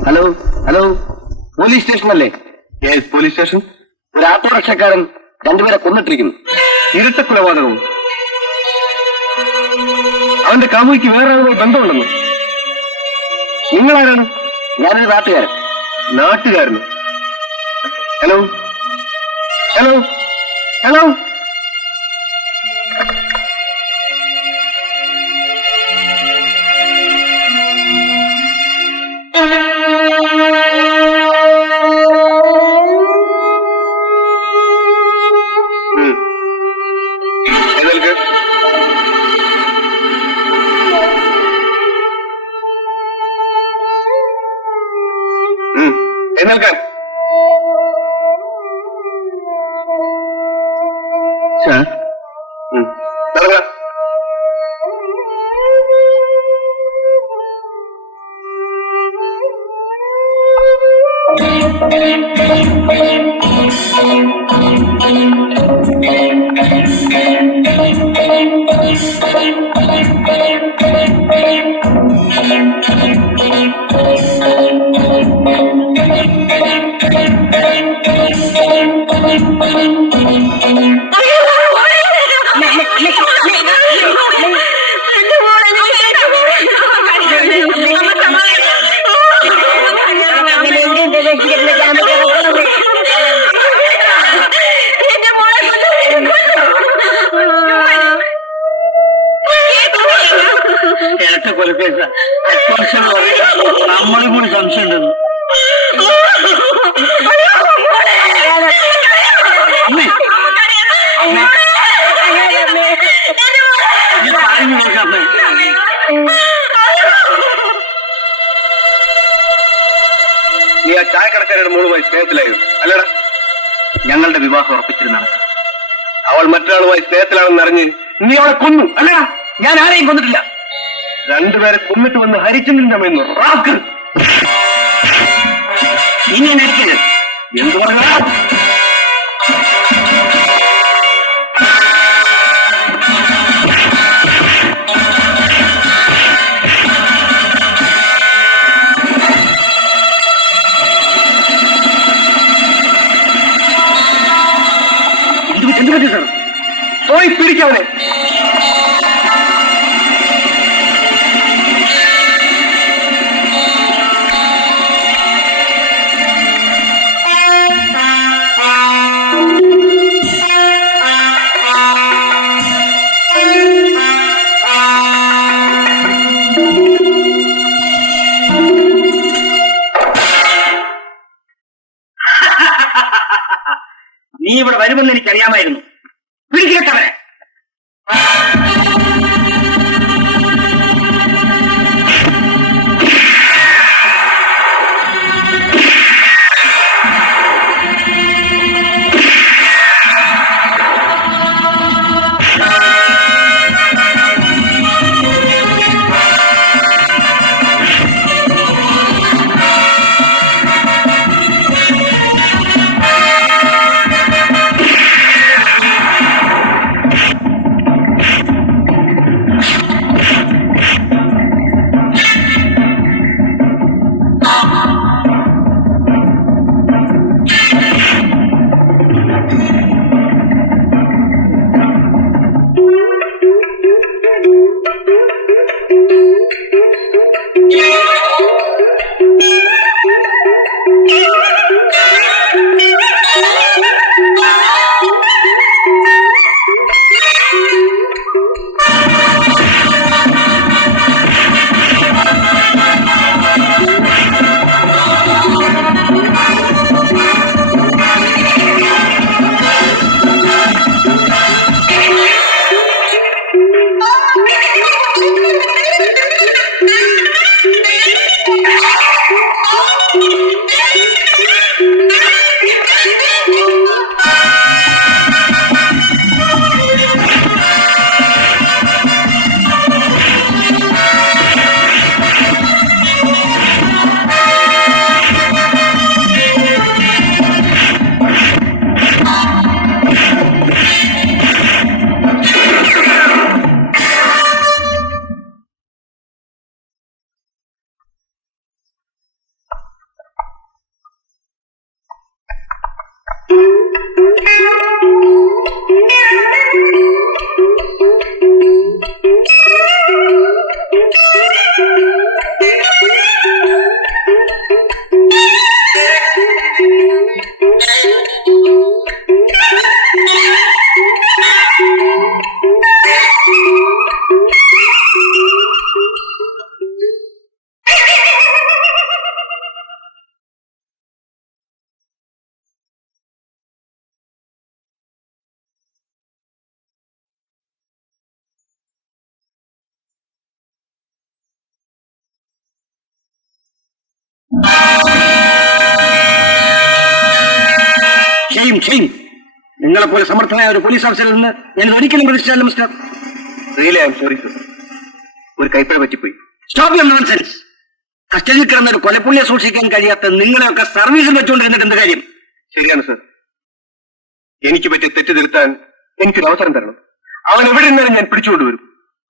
ഹലോ ഹലോ, പോലീസ് സ്റ്റേഷൻ അല്ലേ? Yes, police station. ഒരു ഓട്ടോറിക്ഷക്കാരൻ രണ്ടുപേരെ കൊന്നിട്ടിരിക്കുന്നു. ഇരട്ട കൊലപാതകവും. അവന്റെ കാമുകിക്ക് വേറെ ആളുമായി ബന്ധമുണ്ടെന്ന്. നിങ്ങളാരാണ്? ഞാനൊരു നാട്ടുകാരൻ. നാട്ടുകാരന്? Hello hello hello. എഴുന്നേൽക്കാൻ. സാർ നടക്കുക. ഇരട്ട കൊലക്കേസ നമ്മളും കൂടി സംശയം ഉണ്ടെന്ന്. നീ ആ ചായക്കടക്കാരുടെ മോളുമായി സ്നേഹത്തിലായിരുന്നു അല്ലടാ? ഞങ്ങളുടെ വിവാഹം ഉറപ്പിച്ചിരുന്നാണ്. അവൾ മറ്റൊരാളുമായി സ്നേഹത്തിലാണെന്ന് അറിഞ്ഞ് നീ അവളെ കൊന്നു അല്ലടാ? ഞാൻ ആരെയും കൊന്നിട്ടില്ല. രണ്ടുപേരെ കൊന്നിട്ട് വന്ന് ഹരിച്ചന്ദ്രന്റെ അമ്മയെന്ന് റാക്ക്. ഇനി നടിക്കരുത്. എന്തു പറഞ്ഞാ? എന്ത് പറ്റി സാർ? പോയി പിടിക്കവനെ. നീ ഇവിടെ വരുമെന്ന് എനിക്കറിയാമായിരുന്നു. പിടിക്കട്ടവരെ. ഷെയ്ൻ, നിങ്ങളെപ്പോലെ സമർത്ഥനായ ഒരു പോലീസ് ഓഫീസറിൽ നിന്ന് ഞാൻ ഒരിക്കലും പ്രതീക്ഷിച്ചല്ല mister. Really I am sorry sir. ഒരു കൈപ്പഴ പറ്റിപ്പോയി. Stop your nonsense. കസ്റ്റഡിയിൽ കിടന്ന ഒരു കൊലപ്പുള്ളിയെ സൂക്ഷിക്കാൻ കഴിയാത്ത നിങ്ങളെയൊക്കെ സർവീസിൽ വെച്ചുകൊണ്ടിരുന്നിട്ട് എന്ത് കാര്യം? ശരിയാണ് സർ. എനിക്ക് പറ്റിയ തെറ്റ് തിരുത്താൻ എനിക്കൊരു അവസരം തരണം. അവൻ എവിടെ നിന്നാലും ഞാൻ പിടിച്ചുകൊണ്ടുവരും.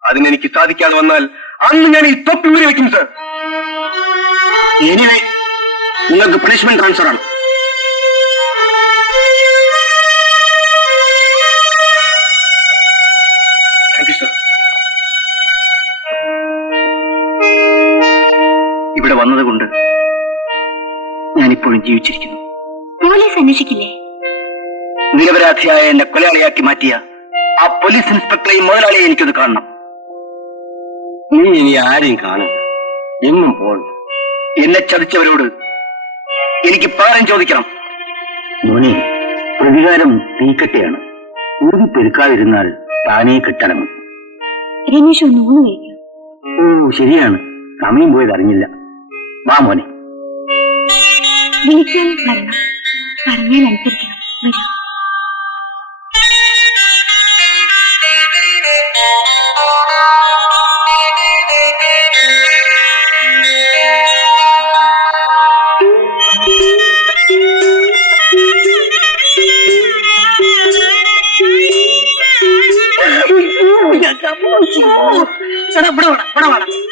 അതിനെനിക്ക് സാധിക്കാതെ വന്നാൽ അന്ന് ഞാൻ ഈ തൊപ്പി ഊരി വെക്കും സർ. എനിവേ, നിങ്ങൾക്ക് പണിഷ്മെന്റ് ട്രാൻസ്ഫർ ആണ്. Thank you sir. ഇവിടെ വന്നതുകൊണ്ട് ഞാനിപ്പോഴും ജീവിച്ചിരിക്കുന്നു. പോലീസ് അന്വേഷിക്കില്ലേ? നിരപരാധിയായ എന്നെ കൊലയാളിയാക്കി മാറ്റിയ ആ പോലീസ് ഇൻസ്പെക്ടറെയും മുതലാളിയെ എനിക്കൊന്ന് കാണണം. നീ ഇനി ആരെയും കാണണ്ട, എങ്ങും പോകണ്ട. എന്നെ ചതിച്ചവരോട് എനിക്ക് പകരം ചോദിക്കണം. മോനെ, പ്രതികാരം തീക്കട്ടെയാണ്. ഊതി പെരുക്കാതിരുന്നാൽ താനേ കെട്ടടങ്ങും. രമേശ് ഒന്ന് ഊണ് കഴിക്കും. ഓ ശരിയാണ്, സമയം പോയത് അറിഞ്ഞില്ല. വാ മോനെ. വിളിച്ചാൽ വരണം, പറഞ്ഞാൽ അനുസരിക്കണം. വരൂ.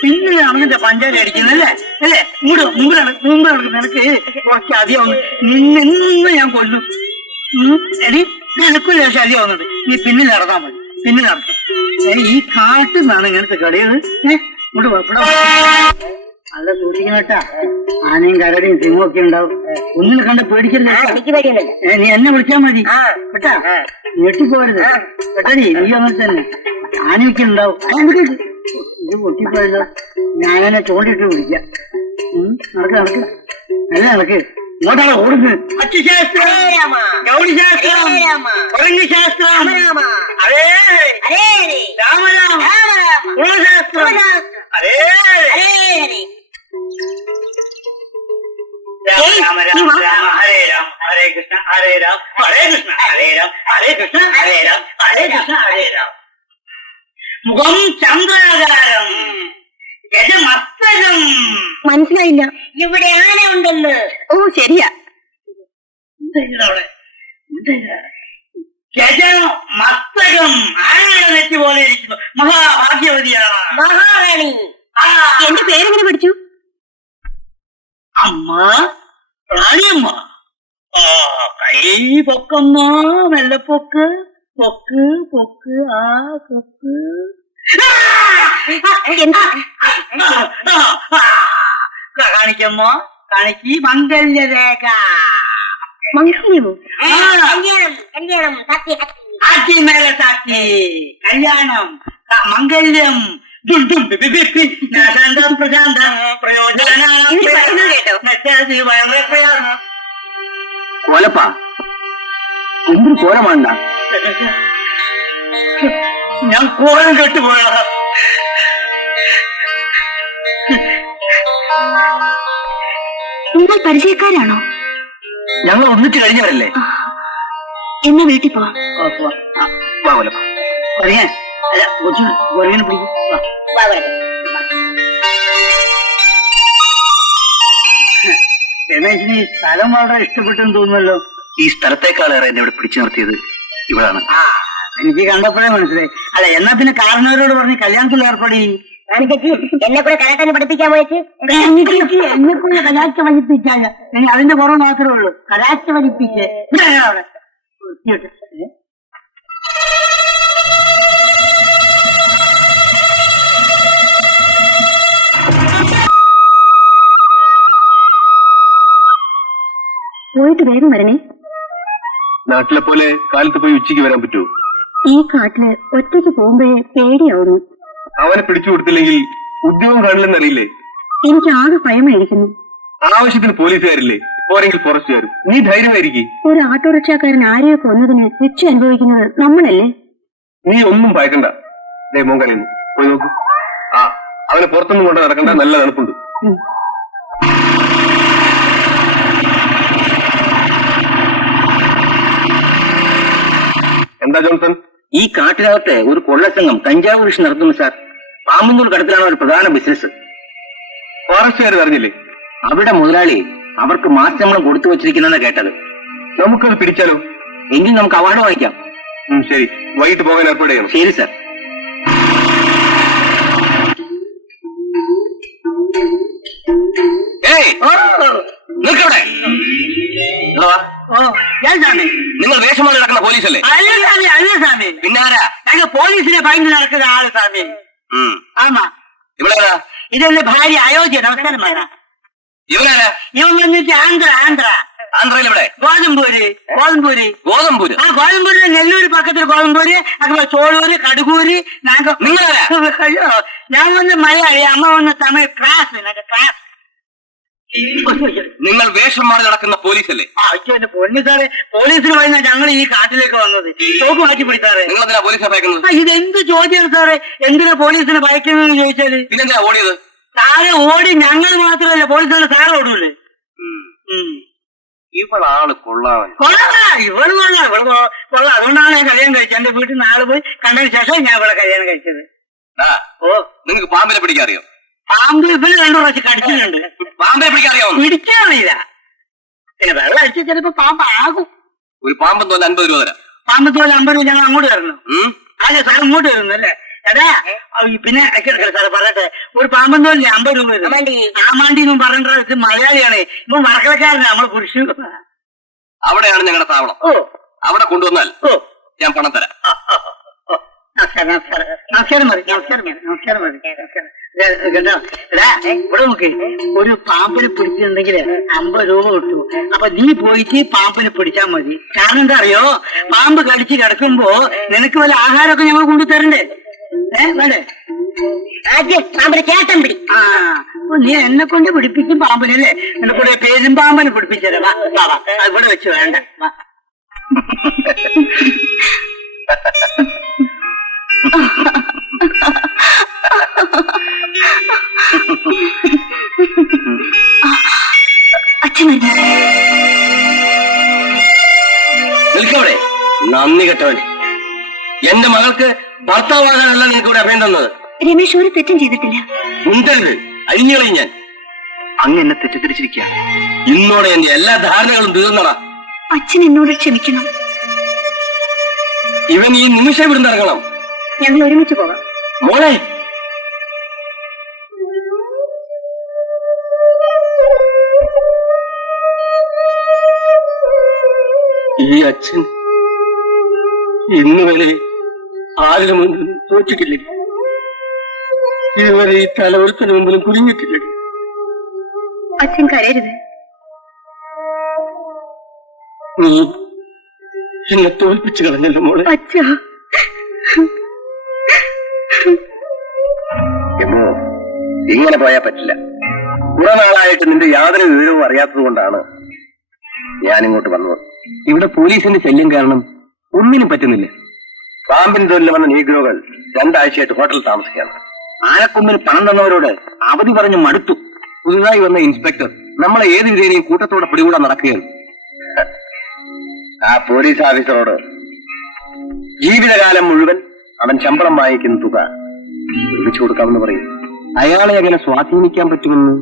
പിന്നെ അവന്റെ പഞ്ചാര അടിക്കുന്നല്ലേ അല്ലേ? മുമ്പിലാണ് നിനക്ക് കുറച്ച് അധികം നിന്നെ ഞാൻ കൊല്ലും. എടി നിനക്കും ലേശം അധികം വന്നത്. നീ പിന്നിൽ നടന്നാൽ മതി, പിന്നിൽ നടത്തും. ഈ കാട്ടിൽ നിന്നാണ് ഇങ്ങനത്തെ കളികൾ. നല്ല സൂക്ഷിക്കണം കേട്ടാ. ആനയും കരടിയും സിംഹവും ഒക്കെ ഉണ്ടാവും. ഒന്നിനെ കണ്ട പേടിക്കരുത്. നീ എന്നെ വിളിച്ചാൽ മതി കേട്ടാ. ഞെട്ടിപ്പോരുത് കേട്ടടി. നീ അങ്ങനെ തന്നെ ആനയൊക്കെ ഉണ്ടാവും. ഇത് പൊട്ടിപ്പോയല്ലോ. ഞാനെ ചോണ്ടിട്ട് വിളിക്കാം. നടക്ക് നല്ല നടക്ക്. ഇങ്ങോട്ടാണ് ഓടുന്നത്. അച്ചുശാസ്ത്രം, ഗൗരിശാസ്ത്രം, ശാസ്ത്രം, അതേ രാമരാമ, കുലശാസ്ത്രം, അതേ രാമ രാമ രാമ ഹരേ രാമ ഹരേ കൃഷ്ണ ഹരേ രാമ ഹരേ കൃഷ്ണ ഹരേ രാമ ഹരേ കൃഷ്ണ ഹരേ രാമ ഹരേ കൃഷ്ണ ഹരേ രാമ. മുഖം ചന്ദ്രാകാരം, ഗജമസ്തകം. മനസ്സിലായില്ല. ഇവിടെ ആന ഉണ്ടെന്ന്. ഓ ശരിയാ. ഗജമസ്തകം ആനയുടെ നെറ്റി പോലെ ഇരിക്കുന്നു. മഹാഭാഗ്യവതിയാണ് മഹാറാണി. എന്റെ പേരെങ്ങനെ പഠിച്ചു? അമ്മ റാണിയമ്മ. കൈ പൊക്കമ്മ, മെല്ലെ പൊക്ക് പൊക്ക് പൊക്ക്. ആ പൊക്ക്. കാണിക്കമ്മ, കാണിക്ക്. മംഗല്യരേഖ. മംഗല്യമോ? കല്യാണം ആറ്റി മേലെ സാക്ഷി. കല്യാണം, മംഗല്യം. കോലപ്പ എന്തൊരു കോലമാണ്ട. ഞാൻ കോലം കെട്ടുപോയതാ. നിങ്ങൾ പരിചയക്കാരാണോ? ഞങ്ങൾ ഒന്നിച്ച് കഴിഞ്ഞവരല്ലേ? എന്നാ വീട്ടിൽ പോവാം. വാ കോലപ്പ. പറയാ അല്ല കൊച്ചു കോലങ്ങനെ പിടിക്കും. രമേശിന് ഈ സ്ഥലം വളരെ ഇഷ്ടപ്പെട്ടെന്ന് തോന്നുന്നല്ലോ. ഈ സ്ഥലത്തേക്കാളേറെ എന്നെ ഇവിടെ പിടിച്ചു നിർത്തിയത് ഇവിടാണ്. എനിക്ക് കണ്ടപ്പോഴേ മനസ്സിലായി. അല്ല എന്നാ പിന്നെ കാരണവരോട് പറഞ്ഞ് കല്യാണത്തിൽ ഏർപ്പെടി. എന്നെ കൂടെ കരാട്ടെ പഠിപ്പിക്കാൻ പോയിട്ട് എന്നെ കൂടെ കലാച്ച പഠിപ്പിച്ചാല് ഇനി അതിന്റെ കുറവ് മാത്രമേ ഉള്ളൂ. കലാച്ച പഠിപ്പിച്ച് അവിടെ പോയിട്ട് വേഗം വരണേ. നാട്ടിലെ പോലെ കാലത്ത് പോയി ഉച്ചയ്ക്ക് വരാൻ പറ്റുമോ? ഈ കാട്ടില് ഒറ്റയ്ക്ക് പോകുമ്പോഴേ പേടിയാവുന്നു. അവനെ പിടിച്ചു കൊടുത്തില്ലെങ്കിൽ ഉദ്യോഗം കാണില്ലെന്നറിയില്ലേ? എനിക്ക് ആകെ ഭയമായിരിക്കുന്നു. ആവശ്യത്തിന് പോലീസുകാരില്ലേ, പോരെങ്കിൽ ഫോറസ്റ്റുകാരും. നീ ധൈര്യമായിരിക്കും. ഒരു ഓട്ടോറിക്ഷക്കാരൻ ആരെയോ കൊന്നതിന് ശിക്ഷ അനുഭവിക്കുന്നത് നമ്മളല്ലേ? നീ ഒന്നും ഭയക്കണ്ട. മോൻ കരയുന്നു, പോയി നോക്കൂ. ആ അവനെ പുറത്തൊന്നും കൊണ്ട് നടക്കണ്ട, നല്ല തണുപ്പുണ്ട്. എന്താ ജോൺസൺ? ഈ കാട്ടിനകത്ത് ഒരു കൊള്ളസംഘം കഞ്ചാവ് കൃഷി നടത്തുന്നു സാർ. പാമ്പന്നൂർ കടത്തിലാണ് ഒരു പ്രധാന ബിസിനസ്. ഫോറസ്റ്റുകാർ അറിഞ്ഞില്ലേ? അവിടെ മുതലാളി അവർക്ക് മാസശമ്പളം കൊടുത്തു വച്ചിരിക്കുന്ന കേട്ടത്. നമുക്കത് പിടിച്ചാലോ? എങ്കിൽ നമുക്ക് അവാർഡ് വാങ്ങിക്കാം. ശരി, വൈകിട്ട് പോകാൻ ഏർപ്പാട് ചെയ്യണം. ശരി സാർ. നിൽക്കവിടെ. ഓ ഞാൻ സ്വാമി. നിങ്ങൾ വേഷമായി നടക്കുന്ന പോലീസല്ലേ? അല്ല സ്വാമി, അല്ല സ്വാമി. പിന്നാരാ? ഞങ്ങൾ പോലീസിനെ ഭയങ്കര നടക്കുന്ന ആള് സ്വാമി. ആമാ, ഇവിടെ ഇതെന്റെ ഭാര്യ അയോധ്യ. നമസ്കാരം വേണം. ഇവനാരാ? ഇവൻ വന്നിട്ട് ആന്ധ്ര. ആന്ധ്രയിൽ എവിടെ? ഗോതമ്പൂര്. ഗോതമ്പൂര്. ഗോതമ്പൂരിലെ നെല്ലൂര് പക്കത്തിൽ ഗോതമ്പൂര്, അതുപോലെ ചോളൂര്, കടുകൂര്. നിങ്ങളാരാ? അയ്യോ, ഞാൻ വന്ന് മലയാളി, അമ്മ വന്ന് തമിഴ്. Class class. നിങ്ങൾ വേഷം മാറി നടക്കുന്ന പോലീസല്ലേ? അയ്യോ എന്റെ പൊന്നു സാറേ, പോലീസിന് പറയുന്ന ഞങ്ങൾ ഈ കാട്ടിലേക്ക് വന്നത്. ചോക്ക് മാറ്റി പിടിച്ചാറേ. നിങ്ങൾ എന്തിനാ പോലീസിനെ ഭയക്കുന്നത്? ഇതെന്ത് ചോദ്യമാണ് സാറേ? എന്തിനാ പോലീസിനെ ഭയക്കുന്നതെന്ന് ചോദിച്ചാല് പിന്നെന്തിനാ ഓടിയത്? സാറെ ഓടി ഞങ്ങൾ മാത്രമല്ല, പോലീസുകാരെ സാറ് ഓടൂലേ. ഇവളാള് കൊള്ളാവൻ. ഇവള് കൊള്ളാം. അതുകൊണ്ടാണ് ഞാൻ കല്യാണം കഴിച്ചത്. എന്റെ വീട്ടിൽ നിന്ന് ആള് പോയി കണ്ടതിന് ശേഷം ഞാൻ ഇവിടെ കല്യാണം കഴിച്ചത്. ഓ, നിങ്ങൾക്ക് പാമ്പിനെ പിടിക്കാറിയോ? പാമ്പ് ഇവര് 2 പ്രാവശ്യം കടിച്ചിട്ടുണ്ട്. പാമ്പിനെ പിടിക്കാറിയോ? പിടിക്കാറില്ല. പിന്നെ വെള്ളം അടിച്ച് ചിലപ്പോ പാമ്പ് ആകും. ഒരു പാമ്പം തോന്നി 50 രൂപ തരാം. പാമ്പ് തോലെ 50 രൂപ ഞങ്ങൾ അങ്ങോട്ട് തരണം. അതെ സാർ, ഇങ്ങോട്ട് വരുന്നു അല്ലേ? അതാ പിന്നെ സാറ് പറയട്ടെ, ഒരു പാമ്പൻ തോലിന് 50 രൂപ വരും. ആമാണ്ടി എന്നും പറഞ്ഞ ഇത് മലയാളിയാണ്. ഇപ്പൊ മറക്കലക്കാരനാണ് നമ്മള് പുരുഷ. അവിടെയാണ് ഞങ്ങളുടെ താവളം. ഓ, അവിടെ കൊണ്ടുവന്നാൽ ഞാൻ പണം തരാം. നമസ്കാരം മതി. കേട്ടോ, ഇവിടെ നോക്ക്, ഒരു പാമ്പിനെ പിടിച്ചിട്ടുണ്ടെങ്കിൽ 50 രൂപ കിട്ടും. അപ്പൊ നീ പോയിട്ട് പാമ്പിനെ പിടിച്ചാൽ മതി. കാരണം എന്താ അറിയോ, പാമ്പ് കടിച്ച് കിടക്കുമ്പോ നിനക്ക് വല്ല ആഹാരമൊക്കെ ഞങ്ങൾ കൊണ്ടുതരണ്ടേ? വേണ്ടേ? ആദ്യം പാമ്പിനെ ചേട്ടൻ പിടി. നീ എന്നെ കൊണ്ട് പിടിപ്പിക്കും പാമ്പിനല്ലേ? എന്നെ കൂടെ പേരും പാമ്പിനെ പിടിപ്പിച്ചേരാ. വാ, ഇവിടെ വെച്ച് വേണ്ട. വാ. നിൽക്കവിടെ, നന്ദി കെട്ടവൻ. എന്റെ മകൾക്ക് ഭർത്താവാകാനല്ല നിങ്ങൾക്ക് ഇവിടെ അഭയം തന്നത്. രമേശ് ഒരു തെറ്റും ചെയ്തിട്ടില്ല. ഉണ്ടരുത്, അരിഞ്ഞളി ഞാൻ. അങ്ങ് എന്നെ തെറ്റിദ്ധരിച്ചിരിക്കുക. ഇന്നോടെ എന്റെ എല്ലാ ധാരണകളും തീർന്നടാ. അച്ഛൻ എന്നോട് ക്ഷമിക്കണം. ഇവൻ ഈ നിമിഷം ഇവിടുന്ന് ഇറങ്ങണം. ഞങ്ങൾ ഒരുമിച്ച് പോകാം. മോളെ, ഈ അച്ഛൻ ഇന്ന് വരെ ആരും മുമ്പിൽ തോറ്റിട്ടില്ലേ? ഇതുവരെ ഈ തലവൃത്തിന് മുമ്പിലും കുടുങ്ങിയിട്ടില്ലേ? അച്ഛൻ കരയരുത്. നീ എന്നെ തോൽപ്പിച്ചു കളഞ്ഞല്ലോ മോളെ. അച്ഛാ, ഇങ്ങനെ പോയാ പറ്റില്ല. കുറെ നാളായിട്ട് നിന്റെ യാതൊരു വിവരവും അറിയാത്തത് കൊണ്ടാണ് ഞാൻ ഇങ്ങോട്ട് വന്നത്. ഇവിടെ പോലീസിന്റെ ശല്യം കാരണം ഒന്നിനും പറ്റുന്നില്ല. പാമ്പിന് തൊഴിൽ വന്ന നീഗ്രോകൾ 2 ആഴ്ചയായിട്ട് ഹോട്ടലിൽ താമസിക്കുകയാണ്. ആനക്കൊമ്പിന് പണം തന്നവരോട് അവധി പറഞ്ഞു മടുത്തു. പുതുതായി വന്ന ഇൻസ്പെക്ടർ നമ്മളെ ഏത് വിധേനയും കൂട്ടത്തോടെ പിടികൂടാൻ നടക്കുകയാണ്. ആ പോലീസ് ഓഫീസറോട് ജീവിതകാലം മുഴുവൻ അവൻ ശമ്പളം വാങ്ങിക്കുന്ന തുക ഒരുമിച്ച് കൊടുക്കാമെന്ന് പറയും. അയാളെ അങ്ങനെ സ്വാധീനിക്കാൻ പറ്റുമെന്ന്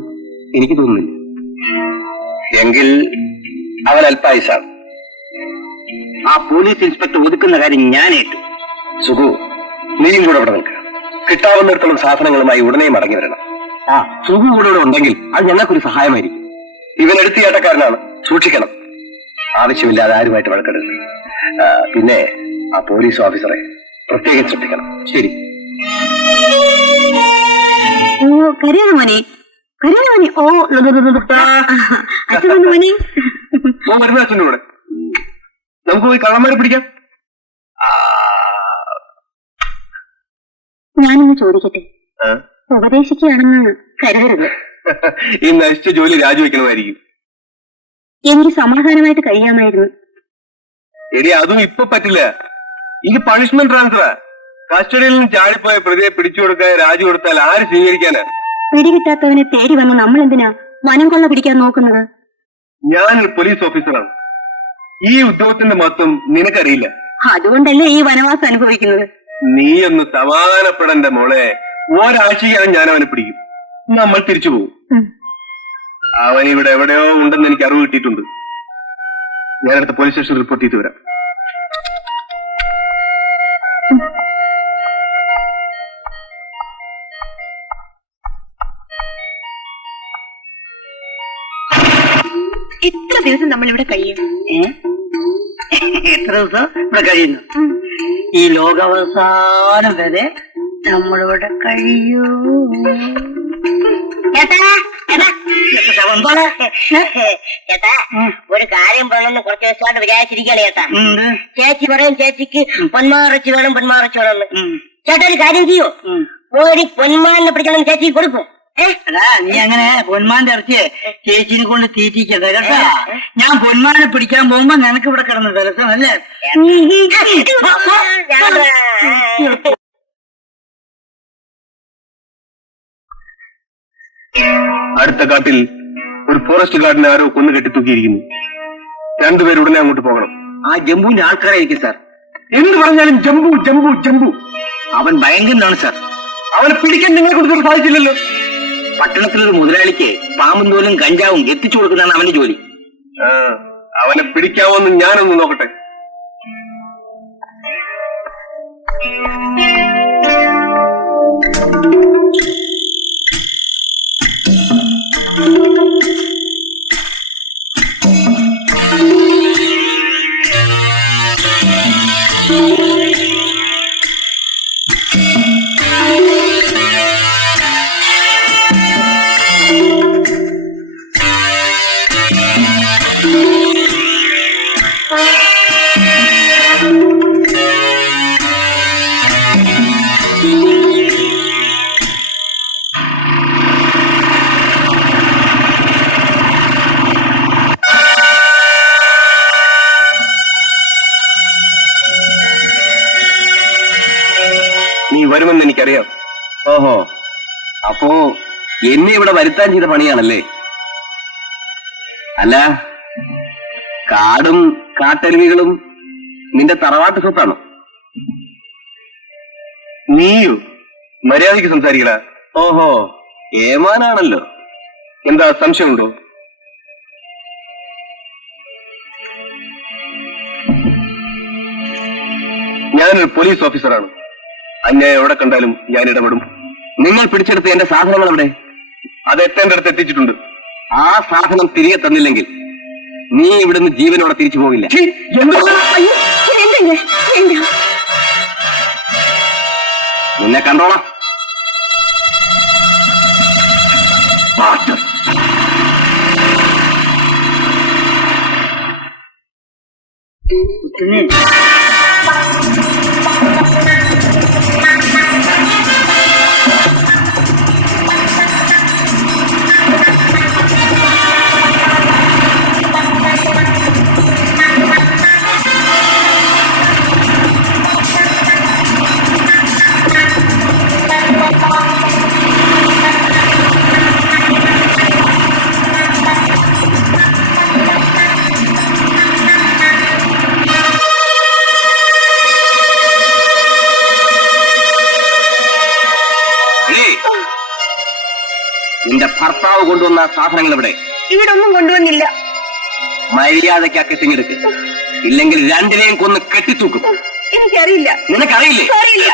എനിക്ക് തോന്നുന്നില്ല. എങ്കിൽ അവൻ അല്പായുസാണ്. ആ പോലീസ് ഇൻസ്പെക്ടർ ഒതുക്കുന്ന കാര്യം ഞാൻ ഏറ്റു. സുഖു, നീയും കൂടെ ഇവിടെ നിൽക്കുക. കിട്ടാവുന്നിടത്തോളം സാധനങ്ങളുമായി ഉടനെ മടങ്ങി വരണം. സുഖു കൂടെ ഇവിടെ ഉണ്ടെങ്കിൽ അത് ഞങ്ങൾക്കൊരു സഹായമായിരിക്കും. ഇവൻ എടുത്തിയാട്ടക്കാരനാണ്, സൂക്ഷിക്കണം. ആവശ്യമില്ലാതെ ആരുമായിട്ട് വഴക്കെടുക്കുക. പിന്നെ ആ പോലീസ് ഓഫീസറെ പ്രത്യേകം ശ്രദ്ധിക്കണം. ശരി. ഓ, കരയാണ് മോനെ. ഓ, അച്ഛൻ മോനെ. വരുന്ന അച്ഛൻ്റെ കൂടെ നമുക്ക് പോയി കള്ളന്മാരെ പിടിക്കാം. ഞാനൊന്ന് ചോദിക്കട്ടെ? ഉപദേശിക്കുകയാണെന്ന് കരുതരുത്. ഈ നശിച്ച ജോലി രാജിവെക്കണമായിരിക്കും. എനിക്ക് സമാധാനമായിട്ട് കഴിയാമായിരുന്നു. എടി, അതും ഇപ്പൊ പറ്റില്ല. ഇത് പണിഷ്മെന്റ് ട്രാൻസ്ഫറാ. കസ്റ്റഡിയിൽ നിന്ന് ചാടിപ്പോയ പ്രതിയെ പിടിച്ചു കൊടുക്കാൻ രാജി കൊടുത്താൽ ആര് സ്വീകരിക്കാനാ? പിടികിട്ടാത്തവനെ തേടി വന്ന് നമ്മൾ എന്തിനാ വനം കൊള്ള പിടിക്കാൻ നോക്കുന്നത്? ഞാനൊരു പോലീസ് ഓഫീസറാണ്. ഈ ഉദ്യോഗത്തിന്റെ മഹത്വം നിനക്കറിയില്ല. അതുകൊണ്ടല്ലേ ഈ വനവാസം അനുഭവിക്കുന്നത്. നീ ഒന്ന് സമാധാനപ്പെടന്റെ മോളെ. ഒരാഴ്ചയ്ക്കകം ഞാൻ അവനെ പിടിക്കും. നമ്മൾ തിരിച്ചു പോകും. അവൻ ഇവിടെ എവിടെയോ ഉണ്ടെന്ന് എനിക്ക് അറിവ് കിട്ടിയിട്ടുണ്ട്. ഞാനടുത്ത പോലീസ് സ്റ്റേഷനിൽ റിപ്പോർട്ട് ചെയ്ത് വരാം. എത്ര ദിവസം നമ്മൾ ഇവിടെ കഴിയും? എത്ര ദിവസം ഇവിടെ കഴിയുന്നു? ഈ ലോകാവസാനം വരെ നമ്മളിവിടെ കഴിയൂ. ചേട്ടാ ഒരു കാര്യം പറയണമെന്ന് കുറച്ച് ദിവസമായിട്ട് വിചാരിച്ചിരിക്കുകയാണ് ചേട്ടാ. ചേച്ചി പറയും ചേച്ചിക്ക് പൊന്മാറച്ച് വേണം പൊന്മാറച്ച് വേണമെന്ന്. ചേട്ടാ ഒരു കാര്യം ചെയ്യോ, ഒരു പൊന്മാനെ പിടിക്കണം ചേച്ചി കൊടുക്കും. അതാ നീ അങ്ങനെ പൊന്മാന്റെ ഇറച്ചിയെ ചേച്ചിനെ കൊണ്ട് തീറ്റിക്കരുത് കേട്ടാ. ഞാൻ പൊന്മാനെ പിടിക്കാൻ പോകുമ്പോ നിനക്ക് ഇവിടെ കിടന്ന് ദിവസമല്ലേ. അടുത്ത കാട്ടിൽ ഒരു ഫോറസ്റ്റ് ഗാർഡിനെ ആരോ കൊന്നു കെട്ടി തൂക്കിയിരിക്കുന്നു. രണ്ടുപേരും ഉടനെ അങ്ങോട്ട് പോകണം. ആ ജംബുവിന്റെ ആൾക്കാരായിരിക്കും സാർ. എന്ത് പറഞ്ഞാലും ജംബു ജംബു ജംബു. അവൻ ഭയങ്കരനാണ് സാർ. അവനെ പിടിക്കാൻ നിങ്ങളെ കൊടുത്തിട്ട് സാധിച്ചില്ലല്ലോ. പട്ടണത്തിലൊരു മുതലാളിക്ക് പാമ്പും തോലും കഞ്ചാവും എത്തിച്ചു കൊടുക്കുന്നതാണ് അവന്റെ ജോലി. അവനെ പിടിക്കാവോന്ന് ഞാനൊന്ന് നോക്കട്ടെ. വരുമെന്ന് എനിക്കറിയാം. ഓഹോ, അപ്പോ എന്നെ ഇവിടെ വരുത്താൻ ചെയ്ത പണിയാണല്ലേ? അല്ല, കാടും കാട്ടരുവികളും നിന്റെ തറവാട്ട് സ്വത്താണോ? നീയോ മര്യാദയ്ക്ക് സംസാരിക്കടാ. ഓഹോ, ഏമാനാണല്ലോ. എന്താ സംശയമുണ്ടോ? ഞാനൊരു പോലീസ് ഓഫീസറാണ്. അന്യായം എവിടെ കണ്ടാലും ഞാൻ ഇടപെടും. നിങ്ങൾ പിടിച്ചെടുത്ത എന്റെ സാധനങ്ങൾ എവിടെ? അത് എത്തേണ്ട അടുത്ത് എത്തിച്ചിട്ടുണ്ട്. ആ സാധനം തിരികെ തന്നില്ലെങ്കിൽ നീ ഇവിടുന്ന് ജീവനോടെ തിരിച്ചു പോകില്ല. നിന്നെ കണ്ടോളാം. നിന്റെ ഭർത്താവ് കൊണ്ടുവന്ന സാധനങ്ങൾ എവിടെ? ഇവിടെ ഒന്നും കൊണ്ടുവന്നില്ല. മര്യാദയ്ക്ക് ആ കെട്ടിങ്ങെടുക്ക്, ഇല്ലെങ്കിൽ രണ്ടിനെയും കൊന്ന് കെട്ടിത്തൂക്കും. എനിക്കറിയില്ല. നിനക്കറിയില്ലേ? അറിയില്ല.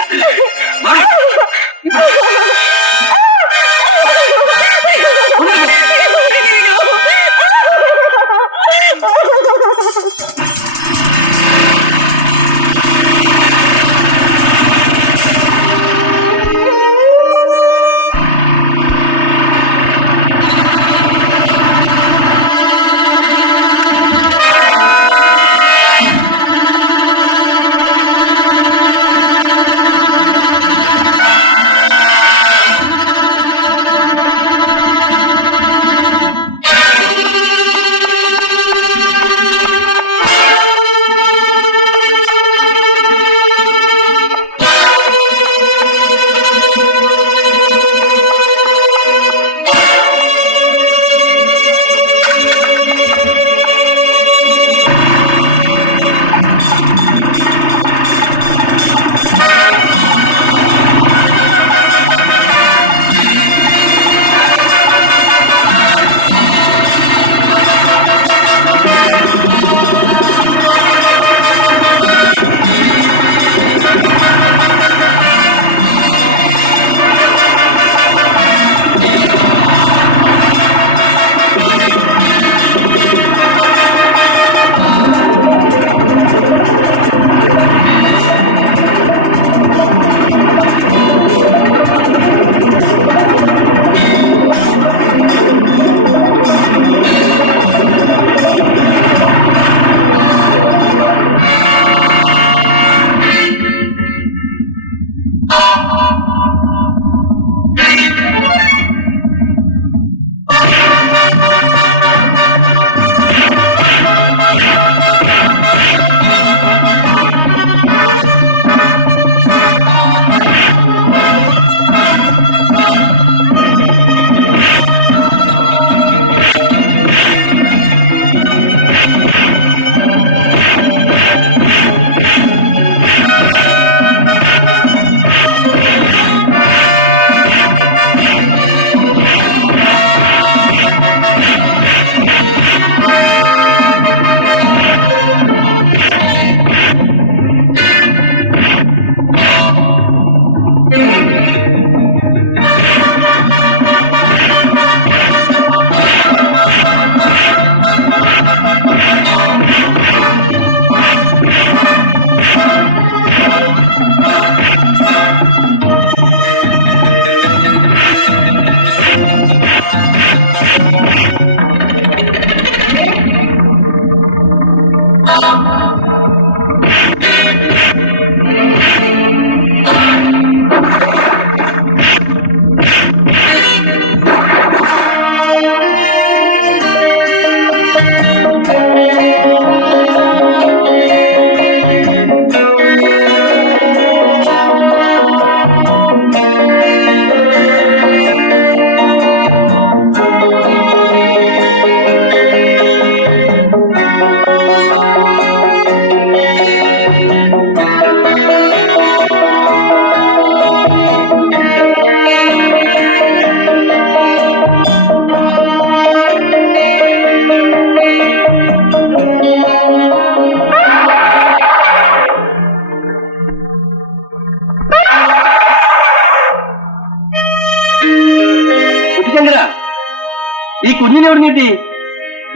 കുട്ടി?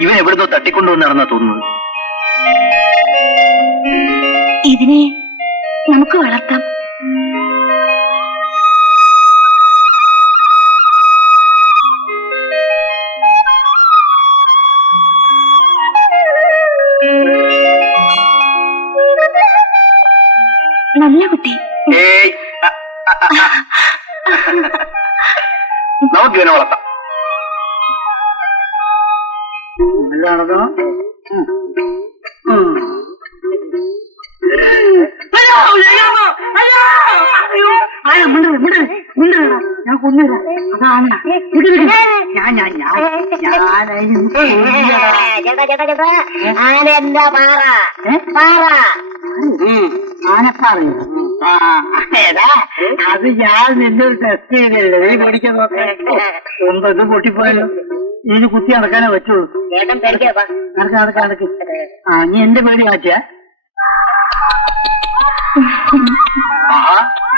ഇവൻ എവിടുന്നോ തട്ടിക്കൊണ്ടുവന്ന് നടന്നാ തോന്നുന്നത്. ഇതിനെ നമുക്ക് വളർത്താം. നല്ല കുട്ടി. ഏയ്, നമുക്ക് ഇവനെ വളർത്താം. നല്ല നടക്കണം. അയ്യോ, അയ്യോ, അയ്യോ, അയ്യോ. ആരാ മിണ്ടരുത്, മിണ്ടരുത്, മിണ്ടരുത്. ഞാൻ കൊന്നില്ല. അതാണ് ആനല്ല പാറ, പാറ. ആനപ്പാറയോ? അത് ഞാൻ നിന്റെ ഒരു ടെസ്റ്റ് ചെയ്തല്ലേ, നീ പഠിക്കാൻ നോക്കാൻ. ഇത് പൊട്ടിപ്പോയല്ലോ. ഇതിന് കുത്തി നടക്കാനേ പറ്റുള്ളൂ. ചേട്ടൻ പേടിക്കാ. നടക്ക നടക്ക നടക്ക്. നീ എന്റെ പേടി മാറ്റിയ.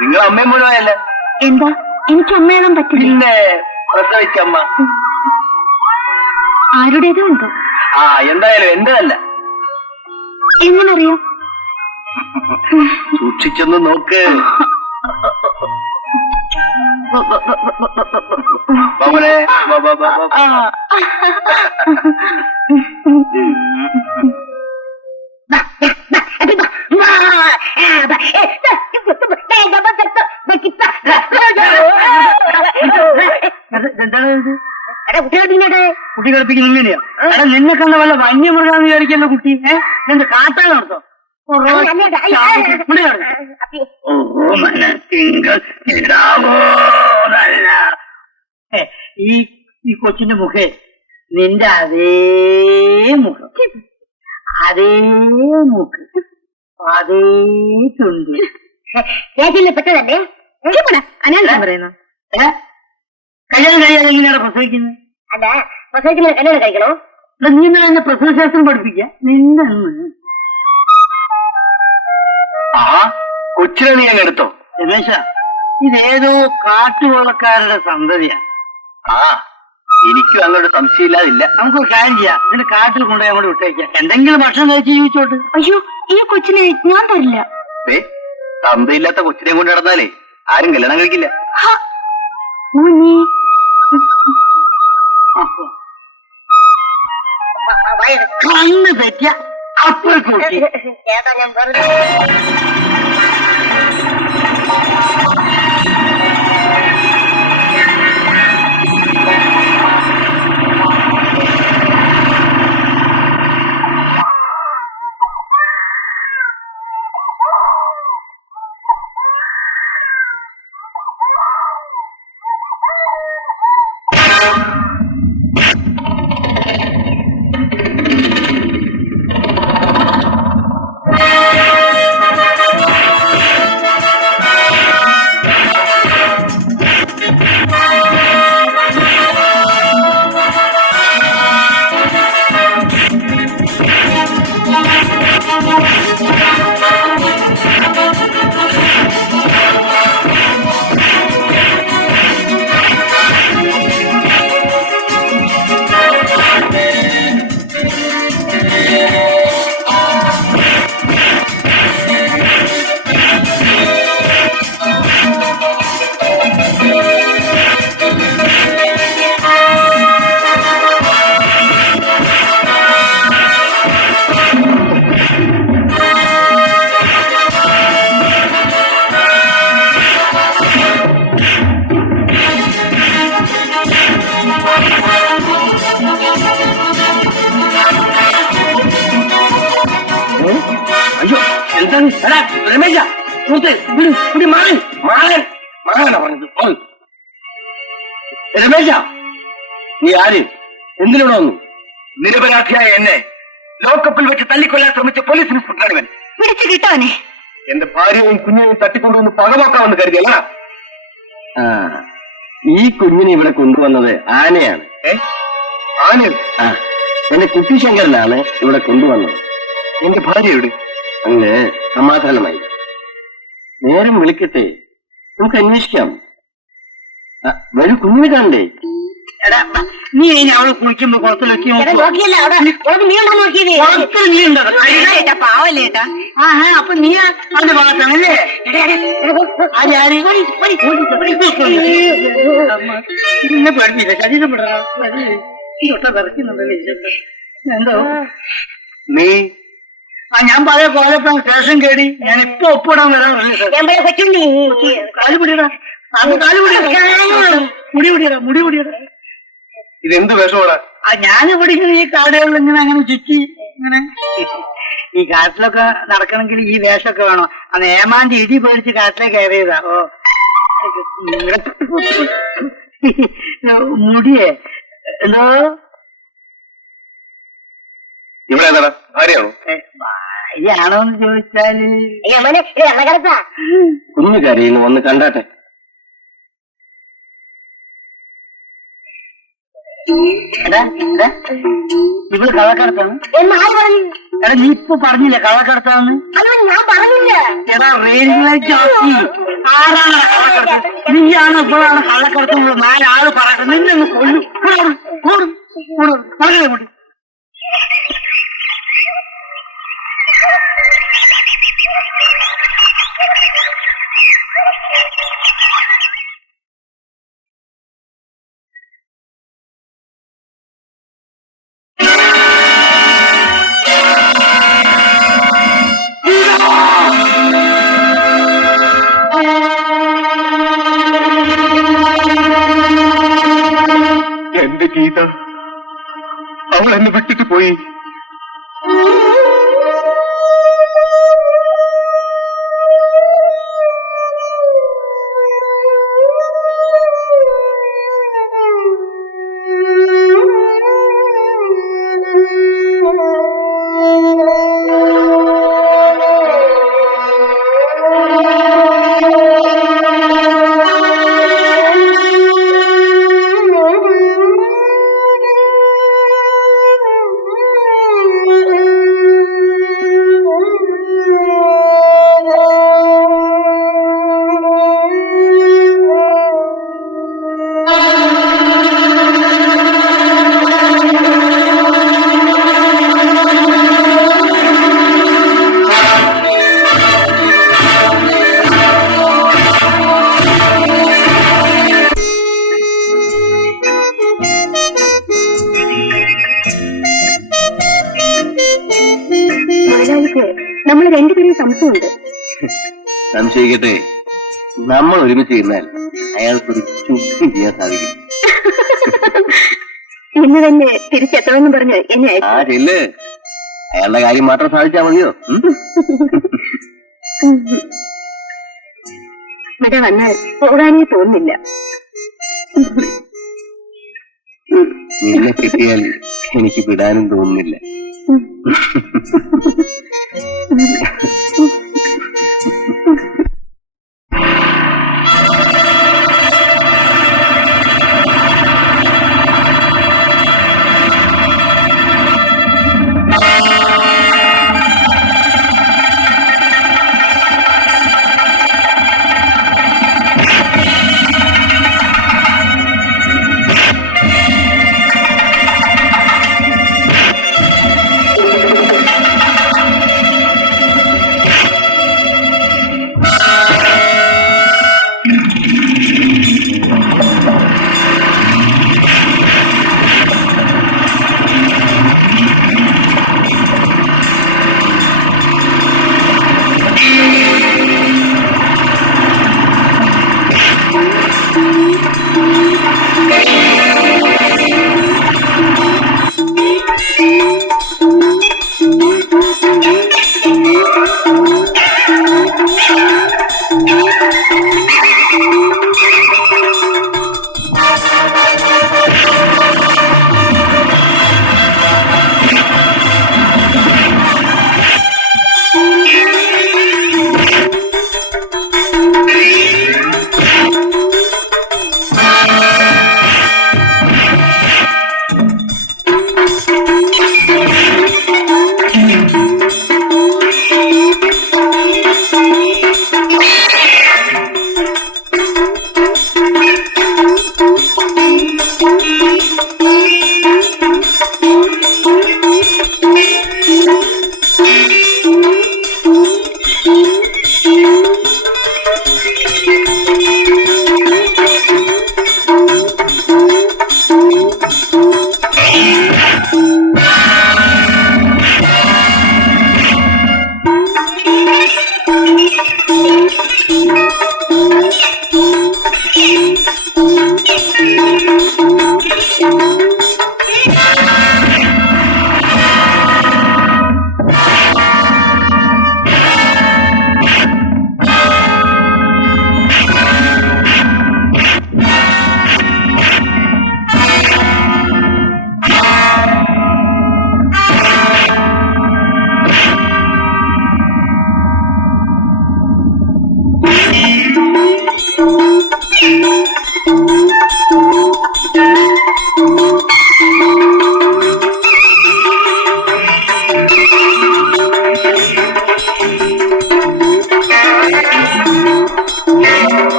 നിങ്ങൾ അമ്മയും മുഴുവനല്ലേ? എന്താ, എനിക്ക് അമ്മയാകാൻ പറ്റില്ല. പിന്നെ പ്രസവിച്ചമ്മ. ആരുടേതും ഉണ്ടോ? എന്തായാലും എന്റേതല്ല. എങ്ങനറിയാം? സൂക്ഷിച്ചൊന്ന് നോക്ക്. ബാബുനെ, കുട്ടി കളിപ്പിക്കുന്ന ഇങ്ങനെയാ? എടാ, നിന്നെ കണ്ട വല്ല വന്യമൃഗാന്ന് വിചാരിക്കുന്ന കുട്ടി. എന്ത് കാട്ടാൻ നടത്തോ? ഈ കൊച്ചിന്റെ മുഖേ നിന്റെ അതേ മുഖം, അതേ മൂക്ക്, അതേ ചുണ്ട്. ചേച്ചിനെ പെട്ടതല്ലേ? അനാഥം പറയുന്നു. കല്യാണം കഴിയാതെ എങ്ങനെയാണ് പ്രസവിക്കുന്നത്? അല്ല, പ്രസവിക്കുന്ന കല്യാണം കഴിക്കണോ? നീ എന്നാൽ എന്നെ പ്രസവശാസ്ത്രം പഠിപ്പിക്കുക. നിന്നെ കൊച്ചിനെ നീ അങ്ങ് എടുത്തോ. രമേശ, ഇതേതോ കാട്ടുകൊള്ളക്കാരുടെ സന്തതിയാ. എനിക്കും അങ്ങോട്ട് സംശയമില്ലാതില്ല. നമുക്ക് കാര്യം ചെയ്യാം, ഇതിന് കാട്ടിൽ കൊണ്ടുപോയി അങ്ങോട്ട് വിട്ടേക്കാം. എന്തെങ്കിലും ഭക്ഷണം കഴിച്ച് ജീവിച്ചോട്ട്. അയ്യോ, ഈ കൊച്ചിനെ ഞാൻ തരില്ല. തന്തയില്ലാത്ത കൊച്ചിനെ കൊണ്ട് നടന്നാലേ ആരും കല്യാണം കഴിക്കില്ല. കണ്ണ് തെറ്റിയ അപ്പോൾ കൂട്ടി. ചേട്ടാ, ഞാൻ വെറുതെ അയ്യോ, എന്താണ് രമേശ? മാൻ മാൻ മാനാ പറഞ്ഞത്. രമേശ, നീ ആര്? എന്തിനോട് വന്നു? നിരപരാധിയായ എന്നെ ലോക്കപ്പിൽ വെച്ച് തല്ലിക്കൊല്ലാൻ ശ്രമിച്ച പോലീസ് ഇൻസ്പെക്ടർ ഇവൻ. പിടിച്ചു കിട്ടവനെ. എന്റെ ഭാര്യയും കുഞ്ഞിനെയും തട്ടിക്കൊണ്ടുവന്ന് പകവാക്കാമെന്ന് കരുതിയല്ല. ഈ കുഞ്ഞിനെ ഇവിടെ കൊണ്ടുവന്നത് ആനയാണ്. ആന? എന്റെ കുട്ടിശങ്കരനാണ് ഇവിടെ കൊണ്ടുവന്നത്. എന്റെ ഭാര്യയോട് അങ്ങ് സമാധാനമായി. നേരം വിളിക്കട്ടെ, നമുക്ക് അന്വേഷിക്കാം. വരൂ, കുഞ്ഞിനെ കാണണ്ടേ? എടാ നീ ഇനി അവള് കുളിക്കുമ്പോ കുളത്തിലെത്തി നോക്കിയല്ല അവിടെ കുളത്തിൽ നീ ഉണ്ടാ നോക്കിയത് കുളത്തിൽ നീ ഉണ്ടോ ഏട്ടാ പാവല്ലേ ഏട്ടാ അപ്പൊ നീ അവന്റെ ഭാഗത്താണല്ലേ ഇന്നെ പഠിപ്പില്ല ശരീരപ്പെടാ വിറയ്ക്കുന്നുണ്ടല്ലേ എന്തോ നീ ഞാൻ പഴയ പോയപ്പോ സ്റ്റേഷൻ കേടി ഞാൻ ഇപ്പൊ ഒപ്പിടാൻ വരാൻ കൊച്ചുണ്ടി കാല് പിടിയടാ കാല് പിടിയടാ മുടി പിടിയടാ ഇതെന്ത് വേഷമാണ് ഞാൻ പഠിക്കുന്ന ഈ കാടുകളിൽ ഇങ്ങനെ അങ്ങനെ ചുറ്റി ഇങ്ങനെ ഈ കാട്ടിലൊക്കെ നടക്കണമെങ്കിൽ ഈ വേഷമൊക്കെ വേണം അന്ന് ഏമാന്റെ ഇടി പേടിച്ച് കാട്ടിലേക്ക് കയറിയതാ മുടിയേ എന്തോ ഇവിടെ ഏതാടാ ഭാര്യയാണോ ഭാര്യയാണോ എന്ന് ചോദിച്ചാല് കള്ളക്കടത്താ കുഞ്ഞു കരയുന്നു വന്ന് കണ്ടാട്ടെ. ഇവള് കള്ളക്കടത്താണ് എന്ന് ആര് പറഞ്ഞു എടാ നീ ഇപ്പൊ പറഞ്ഞില്ലേ കള്ളക്കടത്താന്ന് അയ്യോ ഞാൻ പറഞ്ഞില്ല എടാ റെയിൽവേ ജോക്കി ആരാണ് കള്ളക്കടത്ത് നീയാണ് ഇപ്പോഴാണ് കള്ളക്കടത്തുന്നത് 4 ആള് പറയട്ടെ നിന്നെ കൊല്ലും വളരെ കൂടി എന്റെ ഗീത അവൾ എന്നെ വിട്ടിട്ട് പോയി. നമ്മൾ രണ്ടുപേരും സംശയമുണ്ട്. സംശയിക്കട്ടെ, നമ്മൾ ഒരുമിച്ച് ഇരുന്നാൽ അയാൾക്കൊരു ചുക്കും ചെയ്യാൻ സാധിക്കും. ഇന്ന് തന്നെ തിരിച്ചെത്തണമെന്ന് പറഞ്ഞ് എന്നെ ആ ചെല്ല്, അയാളുടെ കാര്യം മാത്രം സാധിച്ചാൽ മതിയോ? ഇവിടെ വന്നാൽ പോകാനേ തോന്നില്ല. നിന്നെ കിട്ടിയാൽ എനിക്ക് വിടാനും തോന്നുന്നില്ല.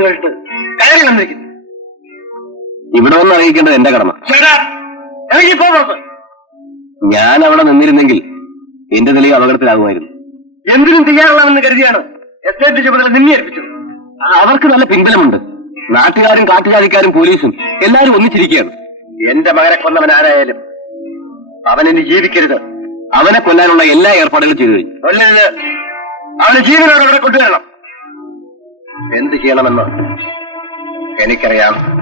എന്ന് കേട്ടിട്ട് കയറി വന്നിരിക്കുന്നു. ഇവിടെ വന്ന് അറിയിക്കേണ്ടത് എന്റെ കടമ. ഇറങ്ങിപ്പോ പുറത്ത്. ഞാൻ അവിടെ നിന്നിരുന്നെങ്കിൽ എന്റെ നിലയും അപകടത്തിലാകുമായിരുന്നു. എന്തിനും തയ്യാറുള്ളതെന്ന് കരുതിയാണ് എസ്റ്റേറ്റ് ചുമതല നിന്നെ ഏൽപ്പിച്ചത്. അവർക്ക് നല്ല പിൻബലമുണ്ട്. നാട്ടുകാരും കാട്ടുജാതിക്കാരും പോലീസും എല്ലാരും ഒന്നിച്ചിരിക്കുകയാണ്. എന്റെ മകനെ കൊന്നവൻ ആരായാലും അവൻ ഇനി ജീവിക്കരുത്. അവനെ കൊല്ലാനുള്ള എല്ലാ ഏർപ്പാടുകളും ചെയ്തു കഴിഞ്ഞു. കൊല്ലരുത്. അവന് ജീവനോട് അവിടെ കൊണ്ടുവരണം. എന്ത് ചെയ്യണമെന്ന് എനിക്കറിയാം.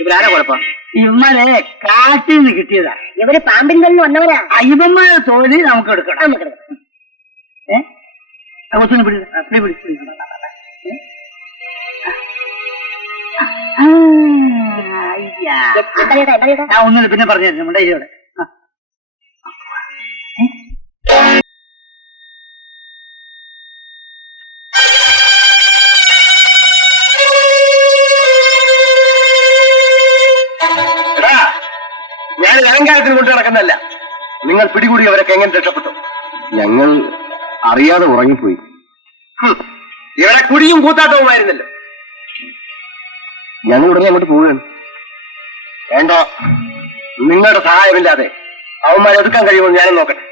ഇവരാരാ കുഴപ്പം? ഇവന്മാരെ കാട്ടിൽ നിന്ന് കിട്ടിയതാ. ഇവര് പാമ്പിൽ നിന്ന് വന്നവരാ. ഇവന്മാരെ തോല് നമുക്ക് എടുക്കണം. കൊച്ചിനെ പിടി. ഞാൻ ഒന്നിന് പിന്നെ പറഞ്ഞു മുണ്ടയിലൂടെ. ഞാൻ അലങ്കാരത്തിന് കൊണ്ട് നടക്കുന്നതല്ല. നിങ്ങൾ പിടികൂടി അവരൊക്കെ എങ്ങനെ രക്ഷപ്പെട്ടു? ഞങ്ങൾ അറിയാതെ ഉറങ്ങിപ്പോയി. ഇവരെ കുടിയും കൂത്താട്ടവുമായിരുന്നല്ലോ. ഞങ്ങൾ ഉടനെ അങ്ങോട്ട് പോവുകയാണ്. വേണ്ടോ, നിങ്ങളുടെ സഹായമില്ലാതെ അവന്മാരെ ഒതുക്കാൻ കഴിയുമെന്ന് ഞാനും നോക്കട്ടെ.